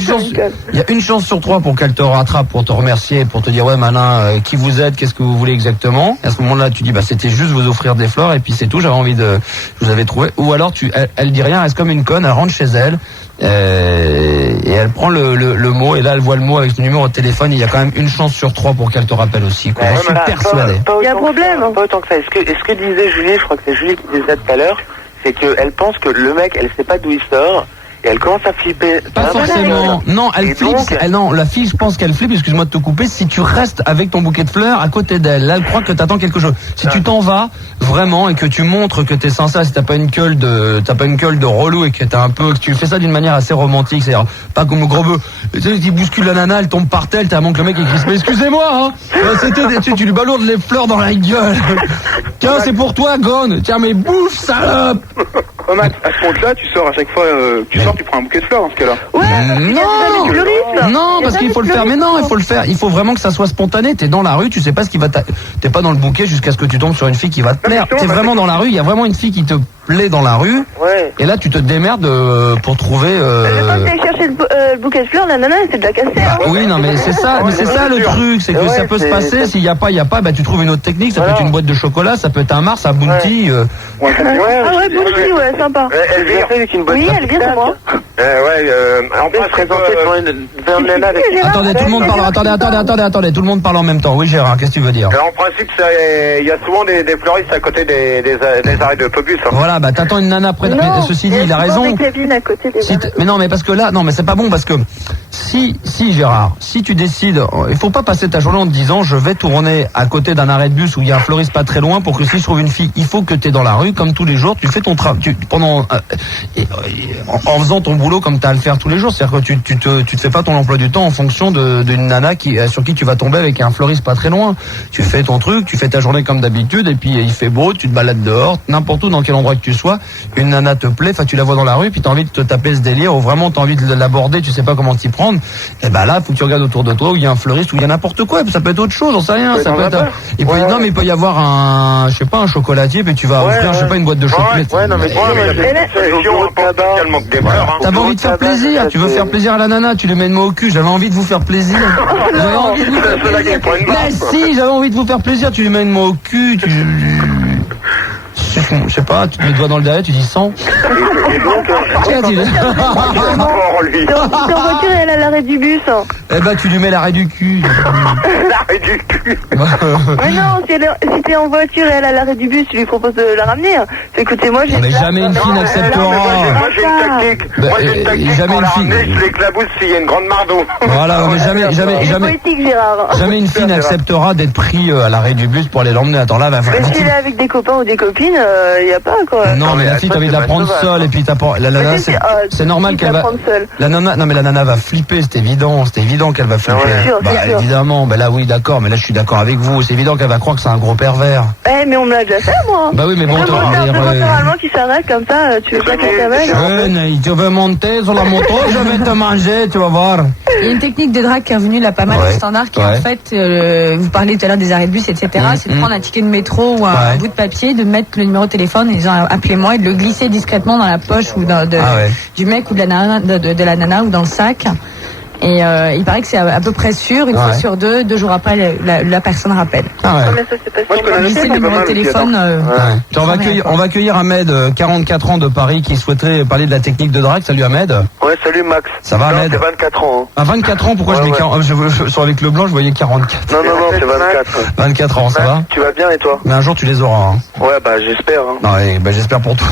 chance sur 3 pour qu'elle te rattrape, pour te remercier, pour te dire ouais, malin, qui vous êtes, qu'est-ce que vous voulez exactement. Et à ce moment-là, tu dis bah c'était juste vous offrir des fleurs et puis c'est tout. J'avais envie de, je vous avais trouvé. Ou alors elle dit rien, elle reste comme une conne, elle rentre chez elle et elle prend le mot et là elle voit le mot avec son numéro de téléphone. Il y a quand même une chance sur 3 pour qu'elle te rappelle aussi. Quoi. Je suis persuadé. Il y a un problème. Pas autant que ça. Est-ce que disait Julie, je crois que c'est Julie qui disait tout à l'heure, c'est qu'elle pense que le mec, elle sait pas d'où il sort. Et elle commence à flipper. Pas forcément. Non, elle flippe. Non, la fille, je pense qu'elle flippe, excuse-moi de te couper, si tu restes avec ton bouquet de fleurs à côté d'elle. Là, elle croit que t'attends quelque chose. Si tu t'en vas, vraiment, et que tu montres que t'es sincère, si t'as pas une gueule de relou et que que tu fais ça d'une manière assez romantique, c'est-à-dire, pas comme au gros bœuf. Tu sais, tu bouscules la nana, elle tombe par terre, t'as un manque le mec qui crie, mais excusez-moi, hein. Tu lui balourdes les fleurs dans la gueule. Tiens, c'est pour toi, Gone. Tiens, mais bouffe, salope. Oh Max, à ce compte-là, tu sors à chaque fois, tu prends un bouquet de fleurs dans ce cas-là. Ouais, non, parce qu'il faut le faire. Mais non, il faut le faire. Il faut vraiment que ça soit spontané. T'es dans la rue, tu sais pas ce qui va t'es pas dans le bouquet jusqu'à ce que tu tombes sur une fille qui va te plaire. T'es vraiment dans la rue, il y a vraiment une fille qui te plaît dans la rue. Ouais. Et là, tu te démerdes pour trouver. Quand t'es chercher le bouquet de fleurs, la nana, elle s'est déjà cassée. Oui, non, mais c'est ça. Mais c'est ça le truc, c'est que ça peut se passer. S'il y a pas, bah tu trouves une autre technique. Ça peut être une boîte de chocolat, ça peut être un Mars, un Bounty. Ah ouais, Bounty, ouais, sympa. Elle vient avec une boîte. Oui, elle vient, c'est moi. En plus, présentée devant une nana avec... Attendez, tout le monde parle. Attendez, tout le monde parle en même temps. Oui, Gérard, qu'est-ce que tu veux dire? En principe, il y a souvent des fleuristes à côté des arrêts d'autobus. Hein. Voilà, bah t'attends une nana près. Mais ceci dit, il a raison. Mais non, mais parce que là, non, mais c'est pas bon parce que si Gérard, si tu décides, il faut pas passer ta journée en te disant je vais tourner à côté d'un arrêt de bus où il y a un fleuriste pas très loin pour que si je trouve une fille, il faut que tu es dans la rue comme tous les jours, tu fais ton travail en faisant ton boulot comme tu as à le faire tous les jours, c'est-à-dire que tu te fais pas ton emploi du temps en fonction d'une nana sur qui tu vas tomber avec un fleuriste pas très loin. Tu fais ton truc, tu fais ta journée comme d'habitude et puis il fait beau, tu te balades dehors, n'importe où dans quel endroit que tu sois, une nana te plaît, tu la vois dans la rue puis tu as envie de te taper ce délire ou vraiment tu as envie de l'aborder, tu sais pas comment t'y prendre. Et ben là, faut que tu regardes autour de toi où il y a un fleuriste, où il y a n'importe quoi, ça peut être autre chose, on sait rien, ça peut être non mais il peut y avoir un chocolatier puis tu vas offrir une boîte de chocolat. T'avais envie de faire plaisir, tu veux faire plaisir à la nana, tu lui mets le mot au cul, j'avais envie de vous faire plaisir. J'avais envie de vous faire plaisir. Mais si, j'avais envie de vous faire plaisir, tu lui mets le mot au cul, je sais pas, tu te mets le doigt dans le derrière, tu dis 100. Ton voiture, elle a l'arrêt du bus. Eh ben, tu lui mets l'arrêt du cul. L'arrêt du cul. Mais non, si t'es en voiture et elle a l'arrêt du bus, tu lui proposes de la ramener. Écoutez, moi, j'ai... Mais jamais une fille n'acceptera. Moi, j'ai une tactique. Moi, j'ai une tactique jamais pour la une fille. ramener, je l'éclabousse s'il y a une grande mardeau. Voilà, mais jamais une fille n'acceptera d'être pris à l'arrêt du bus pour aller l'emmener. Attends, là, mais si elle est avec des copains ou des copines, il y a pas, quoi. Non, mais la fille, t'as envie de la prendre seule, et puis la nana, c'est normal qu'elle va... La nana, non, mais la nana va flipper, c'est évident qu'elle va flipper. Bah, évidemment, bah là, oui, d'accord, mais là, je suis d'accord avec vous, c'est évident qu'elle va croire que c'est un gros pervers. Mais on me l'a déjà fait, moi. Bah oui, mais bon, normalement, qui s'arrête comme ça, tu veux pas qu'elle t'amène. Tu veux monter sur la moto, je vais te manger, tu vas voir. Il y a une technique de drague qui est revenue là pas mal au standard, qui en fait, vous parlez tout à l'heure des arrêts de bus, etc. C'est de prendre un ticket de métro ou un bout de papier, de mettre le numéro numéro de téléphone, ils ont appelé moi et de le glisser discrètement dans la poche ou du mec ou de la nana, de la nana ou dans le sac. Et il paraît que c'est à peu près sûr, une fois sur deux jours après, la personne rappelle. Moi, je connais glisser le numéro de téléphone. On va accueillir Ahmed, 44 ans de Paris, qui souhaiterait parler de la technique de drague. Salut Ahmed. Ouais, salut Max. Ça va Ahmed? C'est 24 ans. Hein. À 24 ans, pourquoi je mets 40? Avec le blanc, je voyais 44. Non, c'est 24. 24 ans, ça va? Tu vas bien et toi? Mais un jour, tu les auras. Hein. Ouais, bah j'espère. Hein. Non, j'espère pour toi.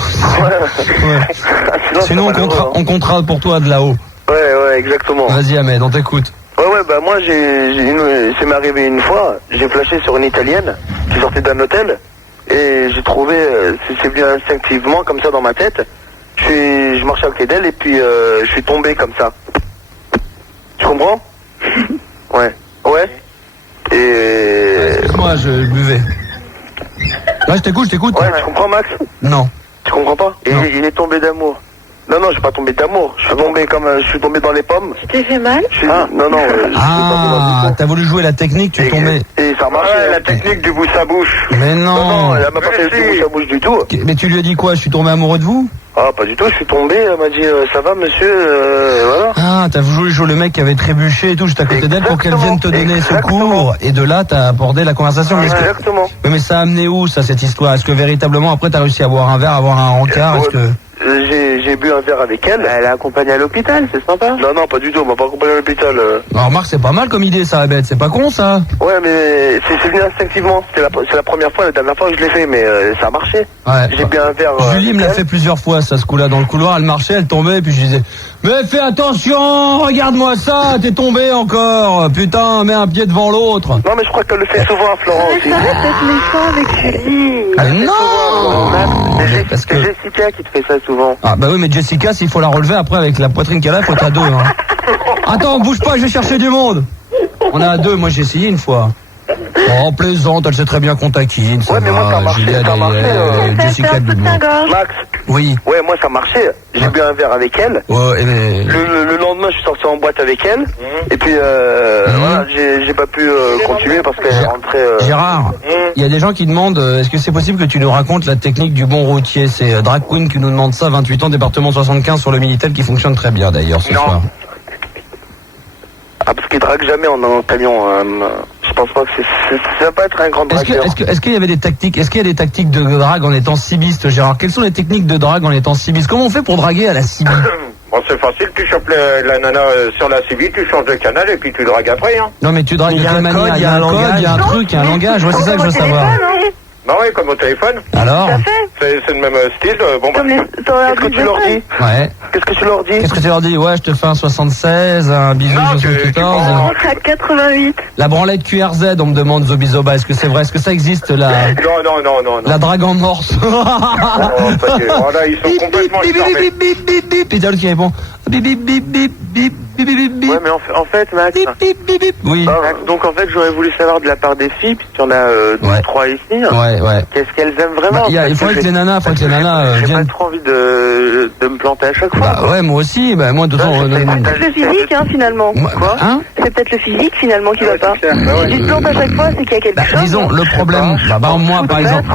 Sinon, on comptera pour toi de là-haut. Ouais, exactement. Vas-y Ahmed, on t'écoute. Ouais, bah moi, c'est m'est arrivé une fois, j'ai flashé sur une italienne qui sortait d'un hôtel, et j'ai trouvé, c'est bien instinctivement, comme ça dans ma tête, je marchais à côté d'elle, et puis je suis tombé comme ça. Tu comprends? Ouais. Et... Excuse-moi, je buvais. Ouais, je t'écoute. Ouais, tu comprends Max? Non. Tu comprends pas? Et il est tombé d'amour. Non, j'ai pas tombé d'amour. Je suis tombé dans les pommes. Tu t'es fait mal? Non. T'as voulu jouer la technique, tu es tombé. Et ça marche. Ouais, la technique du bouche à bouche. Mais non. Elle m'a pas fait du bouche à bouche du tout. Mais tu lui as dit quoi? Je suis tombé amoureux de vous? Ah, pas du tout. Je suis tombé. Elle m'a dit ça va, monsieur. Voilà. Ah, t'as voulu jouer le mec qui avait trébuché et tout, juste à côté d'elle pour qu'elle vienne te donner secours. Et de là, t'as abordé la conversation. Exactement. Mais ça a amené où ça, cette histoire? Est-ce que véritablement après t'as réussi à boire un verre, avoir un rencard? Est-ce que j'ai bu un verre avec elle. Elle est accompagnée à l'hôpital, c'est sympa. Non, pas du tout, on m'a pas accompagné à l'hôpital. Alors remarque, c'est pas mal comme idée ça, bête, c'est pas con ça. Ouais, mais c'est venu instinctivement. C'est la première fois, la dernière fois que je l'ai fait, mais ça a marché. Ouais. J'ai bu un verre. Julie me l'a fait plusieurs fois, ça, ce coup-là, dans le couloir, elle marchait, elle tombait, et puis je disais, mais fais attention, regarde-moi ça, t'es tombé encore, putain, mets un pied devant l'autre. Non, mais je crois qu'elle le fait souvent à Florent aussi. Ça va peut-être méchant avec Julie. Ah, non. C'est Jessica qui te fait ça souvent. Ah bah oui, mais Jessica, s'il faut la relever après avec la poitrine qu'elle a, il faut être à deux. Hein. Attends, bouge pas, je vais chercher du monde. On est à deux, moi j'ai essayé une fois. Oh, plaisante, elle sait très bien qu'on taquine. Ouais, mais moi ça marchait, Jessica Max. Oui. Ouais, moi ça marchait. J'ai bu un verre avec elle. Ouais, mais... le lendemain, je suis sorti en boîte avec elle. Et puis, voilà, j'ai pas pu continuer parce qu'elle est rentrée... Gérard, il y a des gens qui demandent, est-ce que c'est possible que tu nous racontes la technique du bon routier? C'est Drag Queen qui nous demande ça, 28 ans, département 75 sur le Minitel, qui fonctionne très bien d'ailleurs ce soir. Ah, parce qu'il drague jamais en camion. Je pense pas que ça va pas être un grand dragueur. Est-ce qu'il y avait des tactiques? Est-ce qu'il y a des tactiques de drague en étant cibiste, Gérard? Quelles sont les techniques de drague en étant cibiste? Comment on fait pour draguer à la cibiste? Bon, c'est facile, tu chopes la nana sur la civile, tu changes de canal et puis tu dragues après. Hein. Non, mais tu dragues de quelle manière? Il y a un code, il y a un truc, il y a un langage. Ouais, c'est ça que je veux savoir. Bah oui, comme au téléphone. Alors? C'est le même style. Bon, qu'est-ce que tu leur dis? Ouais. Qu'est-ce que tu leur dis? Qu'est-ce que tu leur dis? Ouais, je te fais un 76, un bisou 74. On rentre à 88. La branlette QRZ, on me demande Zobizoba. Est-ce que c'est vrai? Est-ce que ça existe là? Non. La drague en morse. Voilà, ils sont complètement charmés. Et t'as l'autre qui répond. Bip bip bip bip bip bip bip bip. Ouais, mais en fait, Max. Oui. Donc en fait, j'aurais voulu savoir de la part des filles, puisqu'il y en a 3 ici. Ouais. Qu'est-ce qu'elles aiment vraiment? Il faudrait que les nanas, J'ai viennent. pas trop envie de me planter à chaque fois. Bah ouais, moi aussi. Bah moi de toute façon. C'est peut-être le physique, finalement. Quoi? C'est peut-être le physique, finalement, qui va pas. Si tu te plantes à chaque fois, c'est qu'il y a quelque chose. Disons, le problème. Moi, par exemple.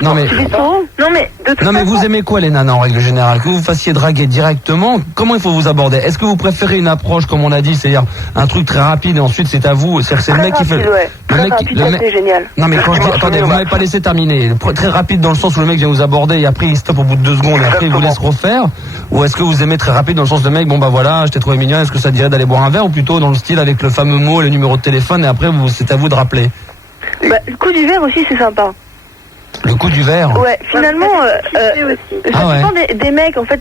Non mais vous aimez quoi les nanas en règle générale? Que vous fassiez draguer directement, comment il faut vous aborder? Est-ce que vous préférez une approche comme on a dit, c'est-à-dire un truc très rapide et ensuite c'est à vous, c'est le mec qui fait le mec, c'est génial. Non mais quand je dis, attendez, vous m'avez pas laissé terminer. Très rapide dans le sens où le mec vient vous aborder et après il stoppe au bout de 2 secondes et après il vous laisse refaire, ou est-ce que vous aimez très rapide dans le sens de mec, bon bah voilà, je t'ai trouvé mignon, est-ce que ça te dirait d'aller boire un verre, ou plutôt dans le style avec le fameux mot, le numéro de téléphone et après c'est à vous de rappeler? Le coup du verre aussi, c'est sympa. Le coup du verre? Ouais, finalement, ça dépend des mecs, en fait.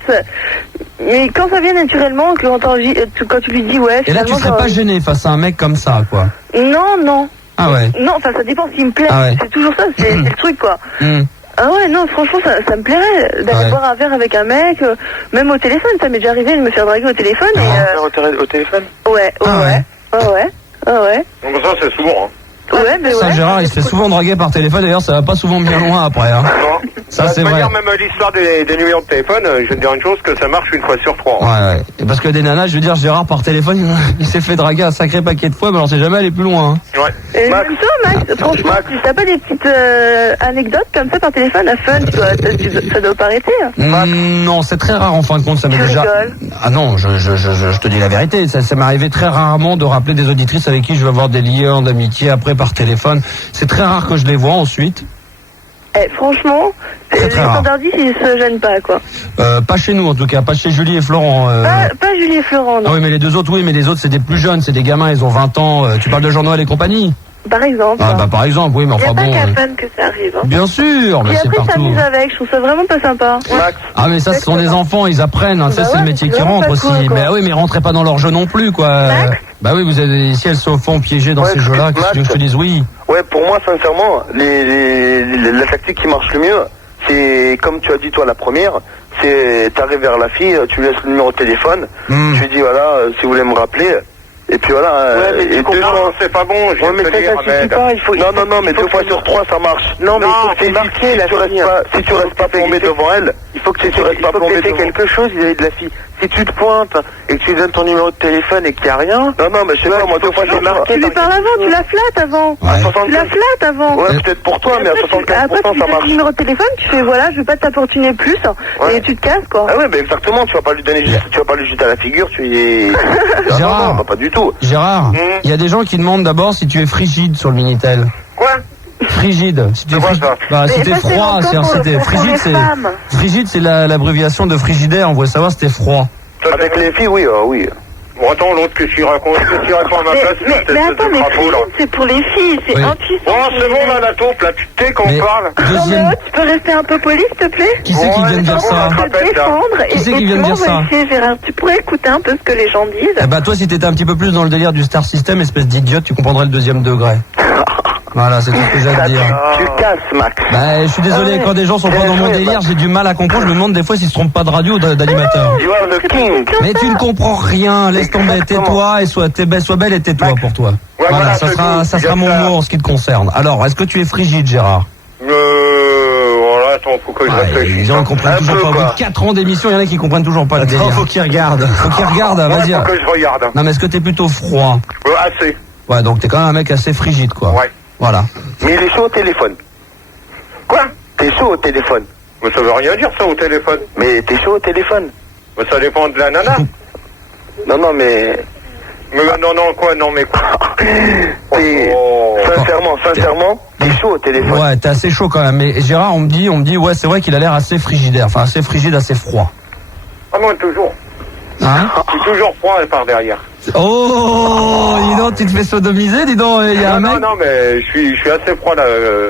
Mais quand ça vient naturellement, quand tu lui dis ouais. Et là, tu serais pas gêné face à un mec comme ça, quoi? Non. Ah ouais? Non, enfin, ça dépend s'il me plaît. Ah ouais. C'est toujours ça, c'est le truc, quoi. Ah ouais, non, franchement, ça me plairait d'aller boire un verre avec un mec, même au téléphone. Ça m'est déjà arrivé de me faire draguer au téléphone. Au téléphone? Ouais. Donc ça, c'est souvent. Ouais, mais ça, Gérard, il se fait souvent draguer par téléphone, d'ailleurs, ça va pas souvent bien loin après. Hein. Ça, c'est vrai. Même l'histoire des numéros de téléphone, je vais te dire une chose, que ça marche une fois sur 3. Ouais. Et parce que des nanas, je veux dire, Gérard, par téléphone, il s'est fait draguer un sacré paquet de fois, mais on sait jamais aller plus loin. Hein. Ouais. Et même toi, Max, franchement, si t'as pas des petites anecdotes comme ça par téléphone, la fun, ça doit pas arrêter. Non, c'est très rare en fin de compte, ça m'est déjà... rigoles. Ah non, je te dis la vérité, ça m'est arrivé très rarement de rappeler des auditrices avec qui je vais avoir des liens d'amitié après par téléphone. C'est très rare que je les vois ensuite. Franchement, les standardistes, ils se gênent pas, quoi. Pas chez nous en tout cas, pas chez Julie et Florent. Pas Julie et Florent, non. Ah oui, mais les deux autres, mais les autres c'est des plus jeunes, c'est des gamins, ils ont 20 ans. Tu parles de Jean-Noël et compagnie? Par exemple. Ah bah par exemple, oui, mais enfin bon. Il n'y a pas qu'à Fun que ça arrive. Hein. Bien sûr, mais et c'est après, partout. s'amuse avec, je trouve ça vraiment pas sympa. Max. Ah mais ça, ce sont des enfants, ils apprennent, hein, ça c'est le métier qui rentre aussi. Cool, mais oui, mais rentrez pas dans leur jeu non plus, quoi. Max Bah oui, vous êtes, si elles se font piéger dans ces jeux-là, qu'est-ce que je te dise? Oui. Ouais, pour moi, sincèrement, la tactique qui marche le mieux, c'est, comme tu as dit toi la première, c'est t'arrives vers la fille, tu lui laisses le numéro de téléphone, tu lui dis voilà, si vous voulez me rappeler, et puis voilà. Ouais, mais tu comprends, c'est pas bon, je mais ça suffit pas, non, mais 2 fois sur 3 ça marche. Non, mais il faut marquer la fille. Si tu restes pas plombé devant elle, il faut que tu restes pas plombé devant quelque chose vis-à-vis de la fille. Si tu te pointes et que tu donnes ton numéro de téléphone et qu'il n'y a rien. Non, mais je sais pas, moi 2 fois sur 3. Tu lui parles avant, tu la flattes avant. Tu la flattes avant. Ouais, peut-être pour toi, mais à 75% après, tu ça marche. le numéro de téléphone, tu fais voilà, je vais pas t'apportuner plus, et tu te casses, quoi. Ah ouais, mais exactement, tu vas pas lui donner juste, tu vas pas lui jeter à la figure, tu es... Gérard, non, pas du tout. Gérard, il y a des gens qui demandent d'abord si tu es frigide sur le Minitel. Quoi? Frigide. Si tu es si t'es froid, frigide, c'est l'abréviation de frigidaire. On voulait savoir si t'es froid. Avec les filles, oui, oui. Bon, attends, l'autre que tu racontes à ma place. Mais attends, mais frigide, c'est pour les filles, c'est impuissant. Oh, c'est bon, là, la taupe, là, tu sais qu'on parle. Non, mais tu peux rester un peu poli, s'il te plaît? Qui c'est qui vient de dire ça? Qui c'est qui vient de dire ça? Gérard, tu pourrais écouter un peu ce que les gens disent? Eh bah, toi, si t'étais un petit peu plus dans le délire du Star System, espèce d'idiote, tu comprendrais le 2e degré. Voilà, c'est tout ce que j'ai à te dire. Tu casses, Max. Bah, je suis désolé, quand des gens sont pas dans mon délire, j'ai du mal à comprendre. Je me demande des fois s'ils se trompent pas de radio ou d'animateur. You are the king. Mais tu ne comprends rien, laisse tomber, tais-toi et sois belle et tais-toi pour toi. Voilà, ça sera mon mot en ce qui te concerne. Alors, est-ce que tu es frigide, Gérard? Voilà, attends, faut que je réfléchisse. Les gens comprennent toujours pas. Au bout de 4 ans d'émission, il y en a qui comprennent toujours pas le délire. Faut qu'ils regardent. Faut qu'ils regardent, vas-y. Faut que je regarde. Non, mais est-ce que t'es plutôt froid? Assez. Ouais, donc t'es quand même un mec assez frigide, quoi. Ouais. Voilà. Mais il est chaud au téléphone. Quoi? T'es chaud au téléphone. Mais ça veut rien dire, ça, au téléphone. Mais t'es chaud au téléphone. Mais ça dépend de la nana. Non, mais... Mais non, quoi, non, mais quoi? Sincèrement, t'es chaud au téléphone. Ouais, t'es assez chaud quand même. Mais Gérard, on me dit, ouais, c'est vrai qu'il a l'air assez frigidaire. Enfin, assez frigide, assez froid. Ah non, toujours. Hein? Je suis toujours froid par derrière. Oh, dis donc, tu te fais sodomiser, dis donc, il y a un mec. Non, mais je suis assez froid là.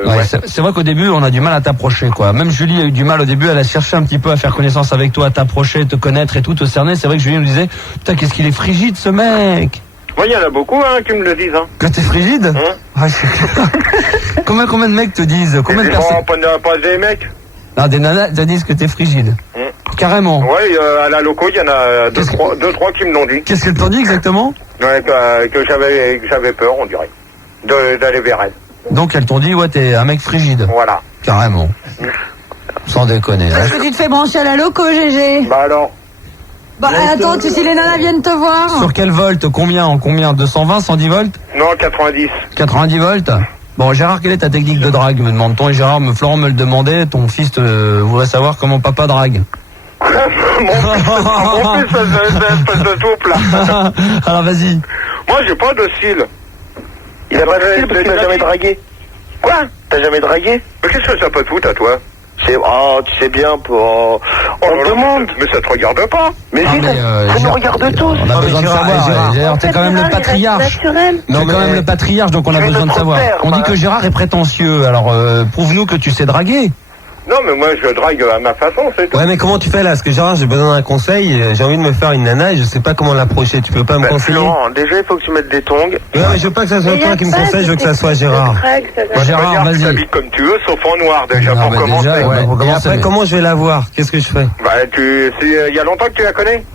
Ouais. C'est vrai qu'au début, on a du mal à t'approcher, quoi. Même Julie a eu du mal au début, elle a cherché un petit peu à faire connaissance avec toi, à t'approcher, te connaître et tout, te cerner. C'est vrai que Julie nous disait, putain, qu'est-ce qu'il est frigide, ce mec. Oui, il y en a beaucoup, qui me le disent, Que t'es frigide? Ouais, combien de mecs te disent? Combien de personnes? Pas des mecs. Non, des nanas te disent que t'es frigide. Carrément. Ouais, à la loco, il y en a deux, trois qui me l'ont dit. Qu'est-ce qu'elle t'ont dit exactement? Ouais, que j'avais peur, on dirait, d'aller vers elle. Donc elles t'ont dit, ouais, t'es un mec frigide. Voilà. Carrément. Sans déconner. Est-ce que tu te fais brancher à la loco, GG? Bah alors. Bah attends, si les nanas viennent te voir. Sur quel volt? Combien? 220, 110 volts? Non, 90. 90 volts? Bon, Gérard, quelle est ta technique de drague, me demande-t-on? Et Florent me le demandait, ton fils voudrait savoir comment papa drague. Mon fils, c'est une espèce de taupe, là. Alors, vas-y. Moi, j'ai pas de style. Il a pas de style parce que t'as jamais dragué. Quoi? T'as jamais dragué? Mais qu'est-ce que ça peut te foutre à toi? Tu sais bien, pour... on te demande. Mais ça te regarde pas. Mais si, ça nous regarde tous. On a besoin de savoir. Gérard, t'es quand même le patriarche. T'es quand même le patriarche, donc on a besoin de savoir. On dit que Gérard est prétentieux, alors prouve-nous que tu sais draguer. Non, mais moi, je drague à ma façon, c'est tout. Ouais, mais comment tu fais là? Parce que Gérard, j'ai besoin d'un conseil. J'ai envie de me faire une nana et je sais pas comment l'approcher. Tu peux pas me conseiller? Non, déjà, il faut que tu mettes des tongs. Ouais, mais je veux pas que ça soit toi qui me conseille, je veux que ça soit Gérard. Gérard, vas-y. Tu t'habilles comme tu veux, sauf en noir, déjà, pour commencer. Et après, comment je vais la voir? Qu'est-ce que je fais? Bah, il y a longtemps que tu la connais?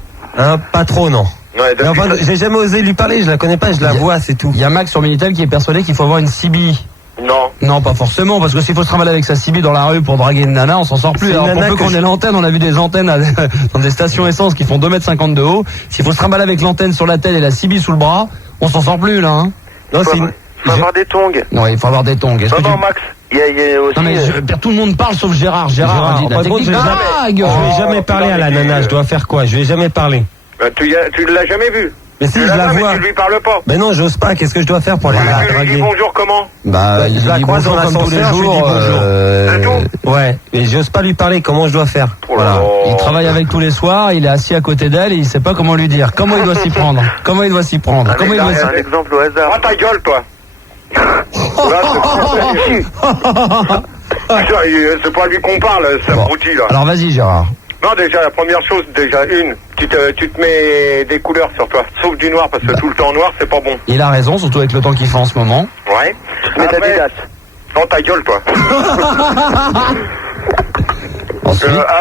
Pas trop, non. Ouais, mais enfin, j'ai jamais osé lui parler, je la connais pas, je la vois, c'est tout. Il y a Max sur Minitel qui est persuadé qu'il faut avoir une CB. Une Non. Non, pas forcément, parce que s'il faut se trimballer avec sa Sibi dans la rue pour draguer une nana, on s'en sort plus. Alors pour peu qu'on ait l'antenne, on a vu des antennes dans des stations essence qui font 2,50 m de haut. S'il faut se trimballer avec l'antenne sur la tête et la Sibi sous le bras, on s'en sort plus là. Hein. Non, il faut avoir des tongs. Non, il faut avoir des tongs. Non, Max, il y a aussi... Non mais tout le monde parle sauf Gérard. Gérard dit la technique de drague. Je lui ai jamais parlé à la nana, je dois faire quoi? Je lui ai jamais parlé. Tu l'as jamais vu? Mais si, je la vois. Mais tu lui parles pas. Mais non, j'ose pas. Qu'est-ce que je dois faire pour la draguer? Tu lui dis bonjour comment? Je la croise dans l'ascenseur, je lui dis bonjour. Ouais, mais j'ose pas lui parler. Comment je dois faire? Voilà. Il travaille avec tous les soirs, il est assis à côté d'elle et il sait pas comment lui dire. Comment il doit s'y prendre? Comment il doit s'y prendre? Comment il doit s'y... Un exemple au hasard. Ah, ta gueule, toi. C'est pas à lui qu'on parle, c'est abruti là. Alors vas-y Gérard. Non, déjà, la première chose, tu te mets des couleurs sur toi, sauf du noir, parce que tout le temps noir, c'est pas bon. Il a raison, surtout avec le temps qu'il fait en ce moment. Ouais. Mais t'as des dates. Non, ta gueule, toi.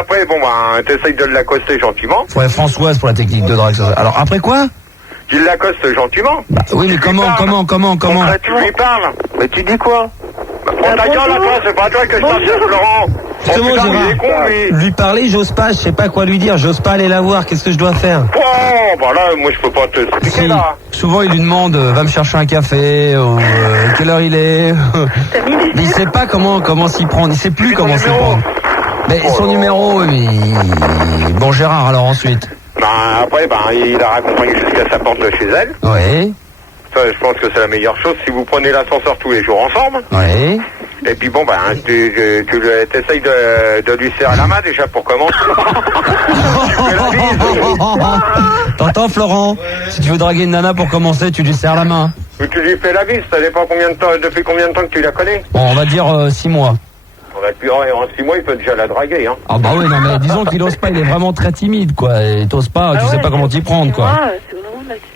Après, bon, bah, t'essayes de l'accoster gentiment. Ouais, Françoise pour la technique de drague. Alors, après quoi? Tu l'acostes gentiment. Bah, oui, mais comment? Tu lui parles. Mais tu dis quoi? Prends ta gueule, là, toi, c'est pas toi que je parle, c'est Florent. Justement, Gérard, lui parler, j'ose pas, je sais pas quoi lui dire, j'ose pas aller la voir, qu'est-ce que je dois faire? Oh, bah là, moi je peux pas te expliquer là. Souvent il lui demande, va me chercher un café, ou quelle heure il est. Mais il sait pas comment s'y prendre, il sait plus comment s'y prendre. Mais son numéro, bon Gérard, alors ensuite. Après, il la raccompagne jusqu'à sa porte de chez elle. Oui. Ça, je pense que c'est la meilleure chose si vous prenez l'ascenseur tous les jours ensemble. Oui. Et puis bon, tu essayes de lui serrer la main déjà pour commencer. Tu fais la bise. T'entends Florent? Si tu veux draguer une nana pour commencer, tu lui serres la main. Mais tu lui fais la bise, ça dépend depuis combien de temps que tu la connais. Bon, on va dire 6 mois. Depuis en 6 mois, il peut déjà la draguer, hein. Ah bah oui, non mais disons qu'il ose pas, il est vraiment très timide, quoi. Et t'oses pas, tu sais pas comment t'y prendre, quoi.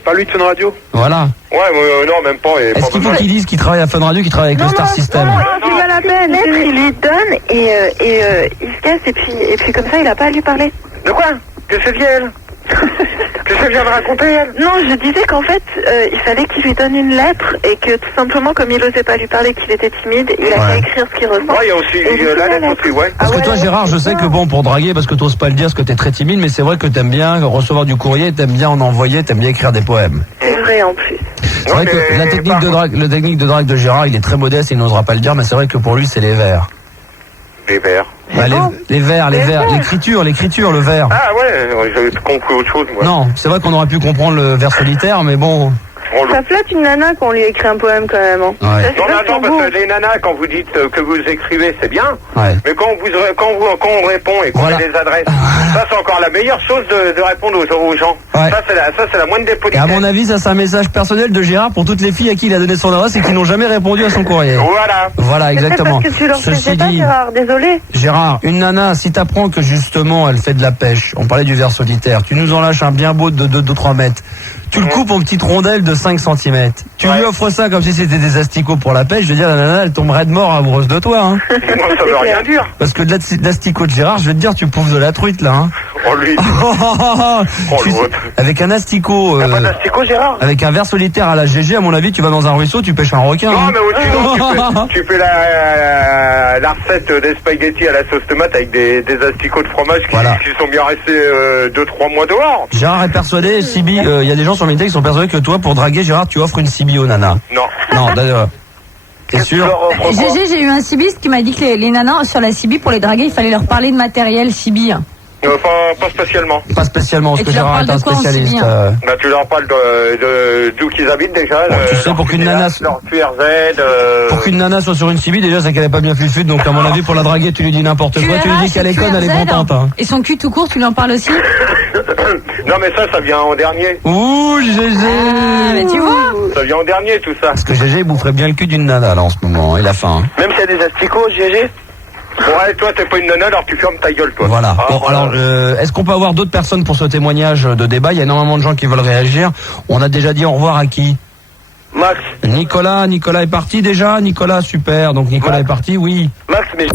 Pas lui de Fun Radio? Ouais, Voilà. non, même pas. Est-ce qu'il faut qu'il dise qu'il travaille à Fun Radio, qu'il travaille avec le Star System? Non, c'est pas la peine. Il lui donne et il se casse et puis comme ça, il a pas à lui parler. De quoi? Que c'est dit elle? Qu'est-ce qu'elle vient de raconter, elle? Non, je disais qu'en fait, il fallait qu'il lui donne une lettre et que tout simplement, comme il n'osait pas lui parler, qu'il était timide, il a qu'à écrire ce qu'il ressent. Ouais, il y a aussi la lettre aussi, ouais. Parce que toi, Gérard, je sais que bon, pour draguer, parce que t'oses pas le dire, parce que t'es très timide, mais c'est vrai que t'aimes bien recevoir du courrier, t'aimes bien en envoyer, t'aimes bien écrire des poèmes. C'est vrai, en plus. C'est vrai que la technique de drague de Gérard, il est très modeste, il n'osera pas le dire, mais c'est vrai que pour lui, c'est les vers. Les vers. Bah, les vers, l'écriture, le vers. Ah ouais, j'avais compris autre chose, moi. Non, c'est vrai qu'on aurait pu comprendre le vers solitaire, mais bon. Ça flatte une nana quand on lui écrit un poème quand même. Hein. Ouais. Non, parce que les nanas, quand vous dites que vous écrivez, c'est bien. Ouais. Mais quand on répond et qu'on met les adresses, ça c'est encore la meilleure chose de répondre aux gens. Ouais. Ça c'est la moindre des politesses. Et à mon avis, ça c'est un message personnel de Gérard pour toutes les filles à qui il a donné son adresse et qui n'ont jamais répondu à son courrier. Voilà, exactement. Parce que tu leur faisais pas, Gérard, désolé. Gérard, une nana, si t'apprends que justement elle fait de la pêche, on parlait du ver solitaire, tu nous en lâches un bien beau de 2-3 mètres. Tu le coupes en petites rondelles de 5 cm. Tu lui offres ça comme si c'était des asticots pour la pêche. Je veux dire, la nana, elle tomberait de mort amoureuse de toi. Hein. Moi, ça veut rien dire. Parce que de l'asticot de Gérard, je vais te dire, tu pouves de la truite, là. Hein. Oh, lui. Avec un asticot... T'as pas d'asticot, Gérard? Avec un ver solitaire à la GG, à mon avis, tu vas dans un ruisseau, tu pêches un requin. Non, hein. mais sinon, tu fais la recette des spaghettis à la sauce tomate avec des asticots de fromage qui sont bien restés 2-3 mois dehors. Gérard est persuadé, Sibi, il y a des gens sur Minté qui sont persuadés que toi, pour draguer Gérard, tu offres une Sibi aux nanas. Non. Non, d'ailleurs. T'es sûr? GG, j'ai eu un Sibiste qui m'a dit que les nanas sur la Sibi, pour les draguer, il fallait leur parler de matériel Sibi. Pas spécialement. Pas spécialement, parce que Gérard est un spécialiste. Bah, tu leur parles d'où qu'ils habitent déjà. Bon, tu sais, pour qu'une nana... Leur QRZ... Pour qu'une nana soit sur une Sibi, déjà, c'est qu'elle est pas bien fluffute, donc à mon avis, pour la draguer, tu lui dis n'importe quoi, tu lui dis qu'elle est conne, elle est contente. Hein. Et son cul tout court, tu lui en parles aussi? Non, mais ça vient en dernier. Ouh, GG. Mais tu vois. Ça vient en dernier, tout ça. Parce que GG boufferait bien le cul d'une nana, là, en ce moment, il a faim. Hein. Même s'il y a des asticots, GG? Ouais, toi, t'es pas une nana, alors tu fermes ta gueule, toi. Voilà. Bon, alors, est-ce qu'on peut avoir d'autres personnes pour ce témoignage de débat? Il y a énormément de gens qui veulent réagir. On a déjà dit au revoir à qui? Max. Nicolas est parti déjà? Nicolas, super. Donc Nicolas est parti, oui. Max, mais...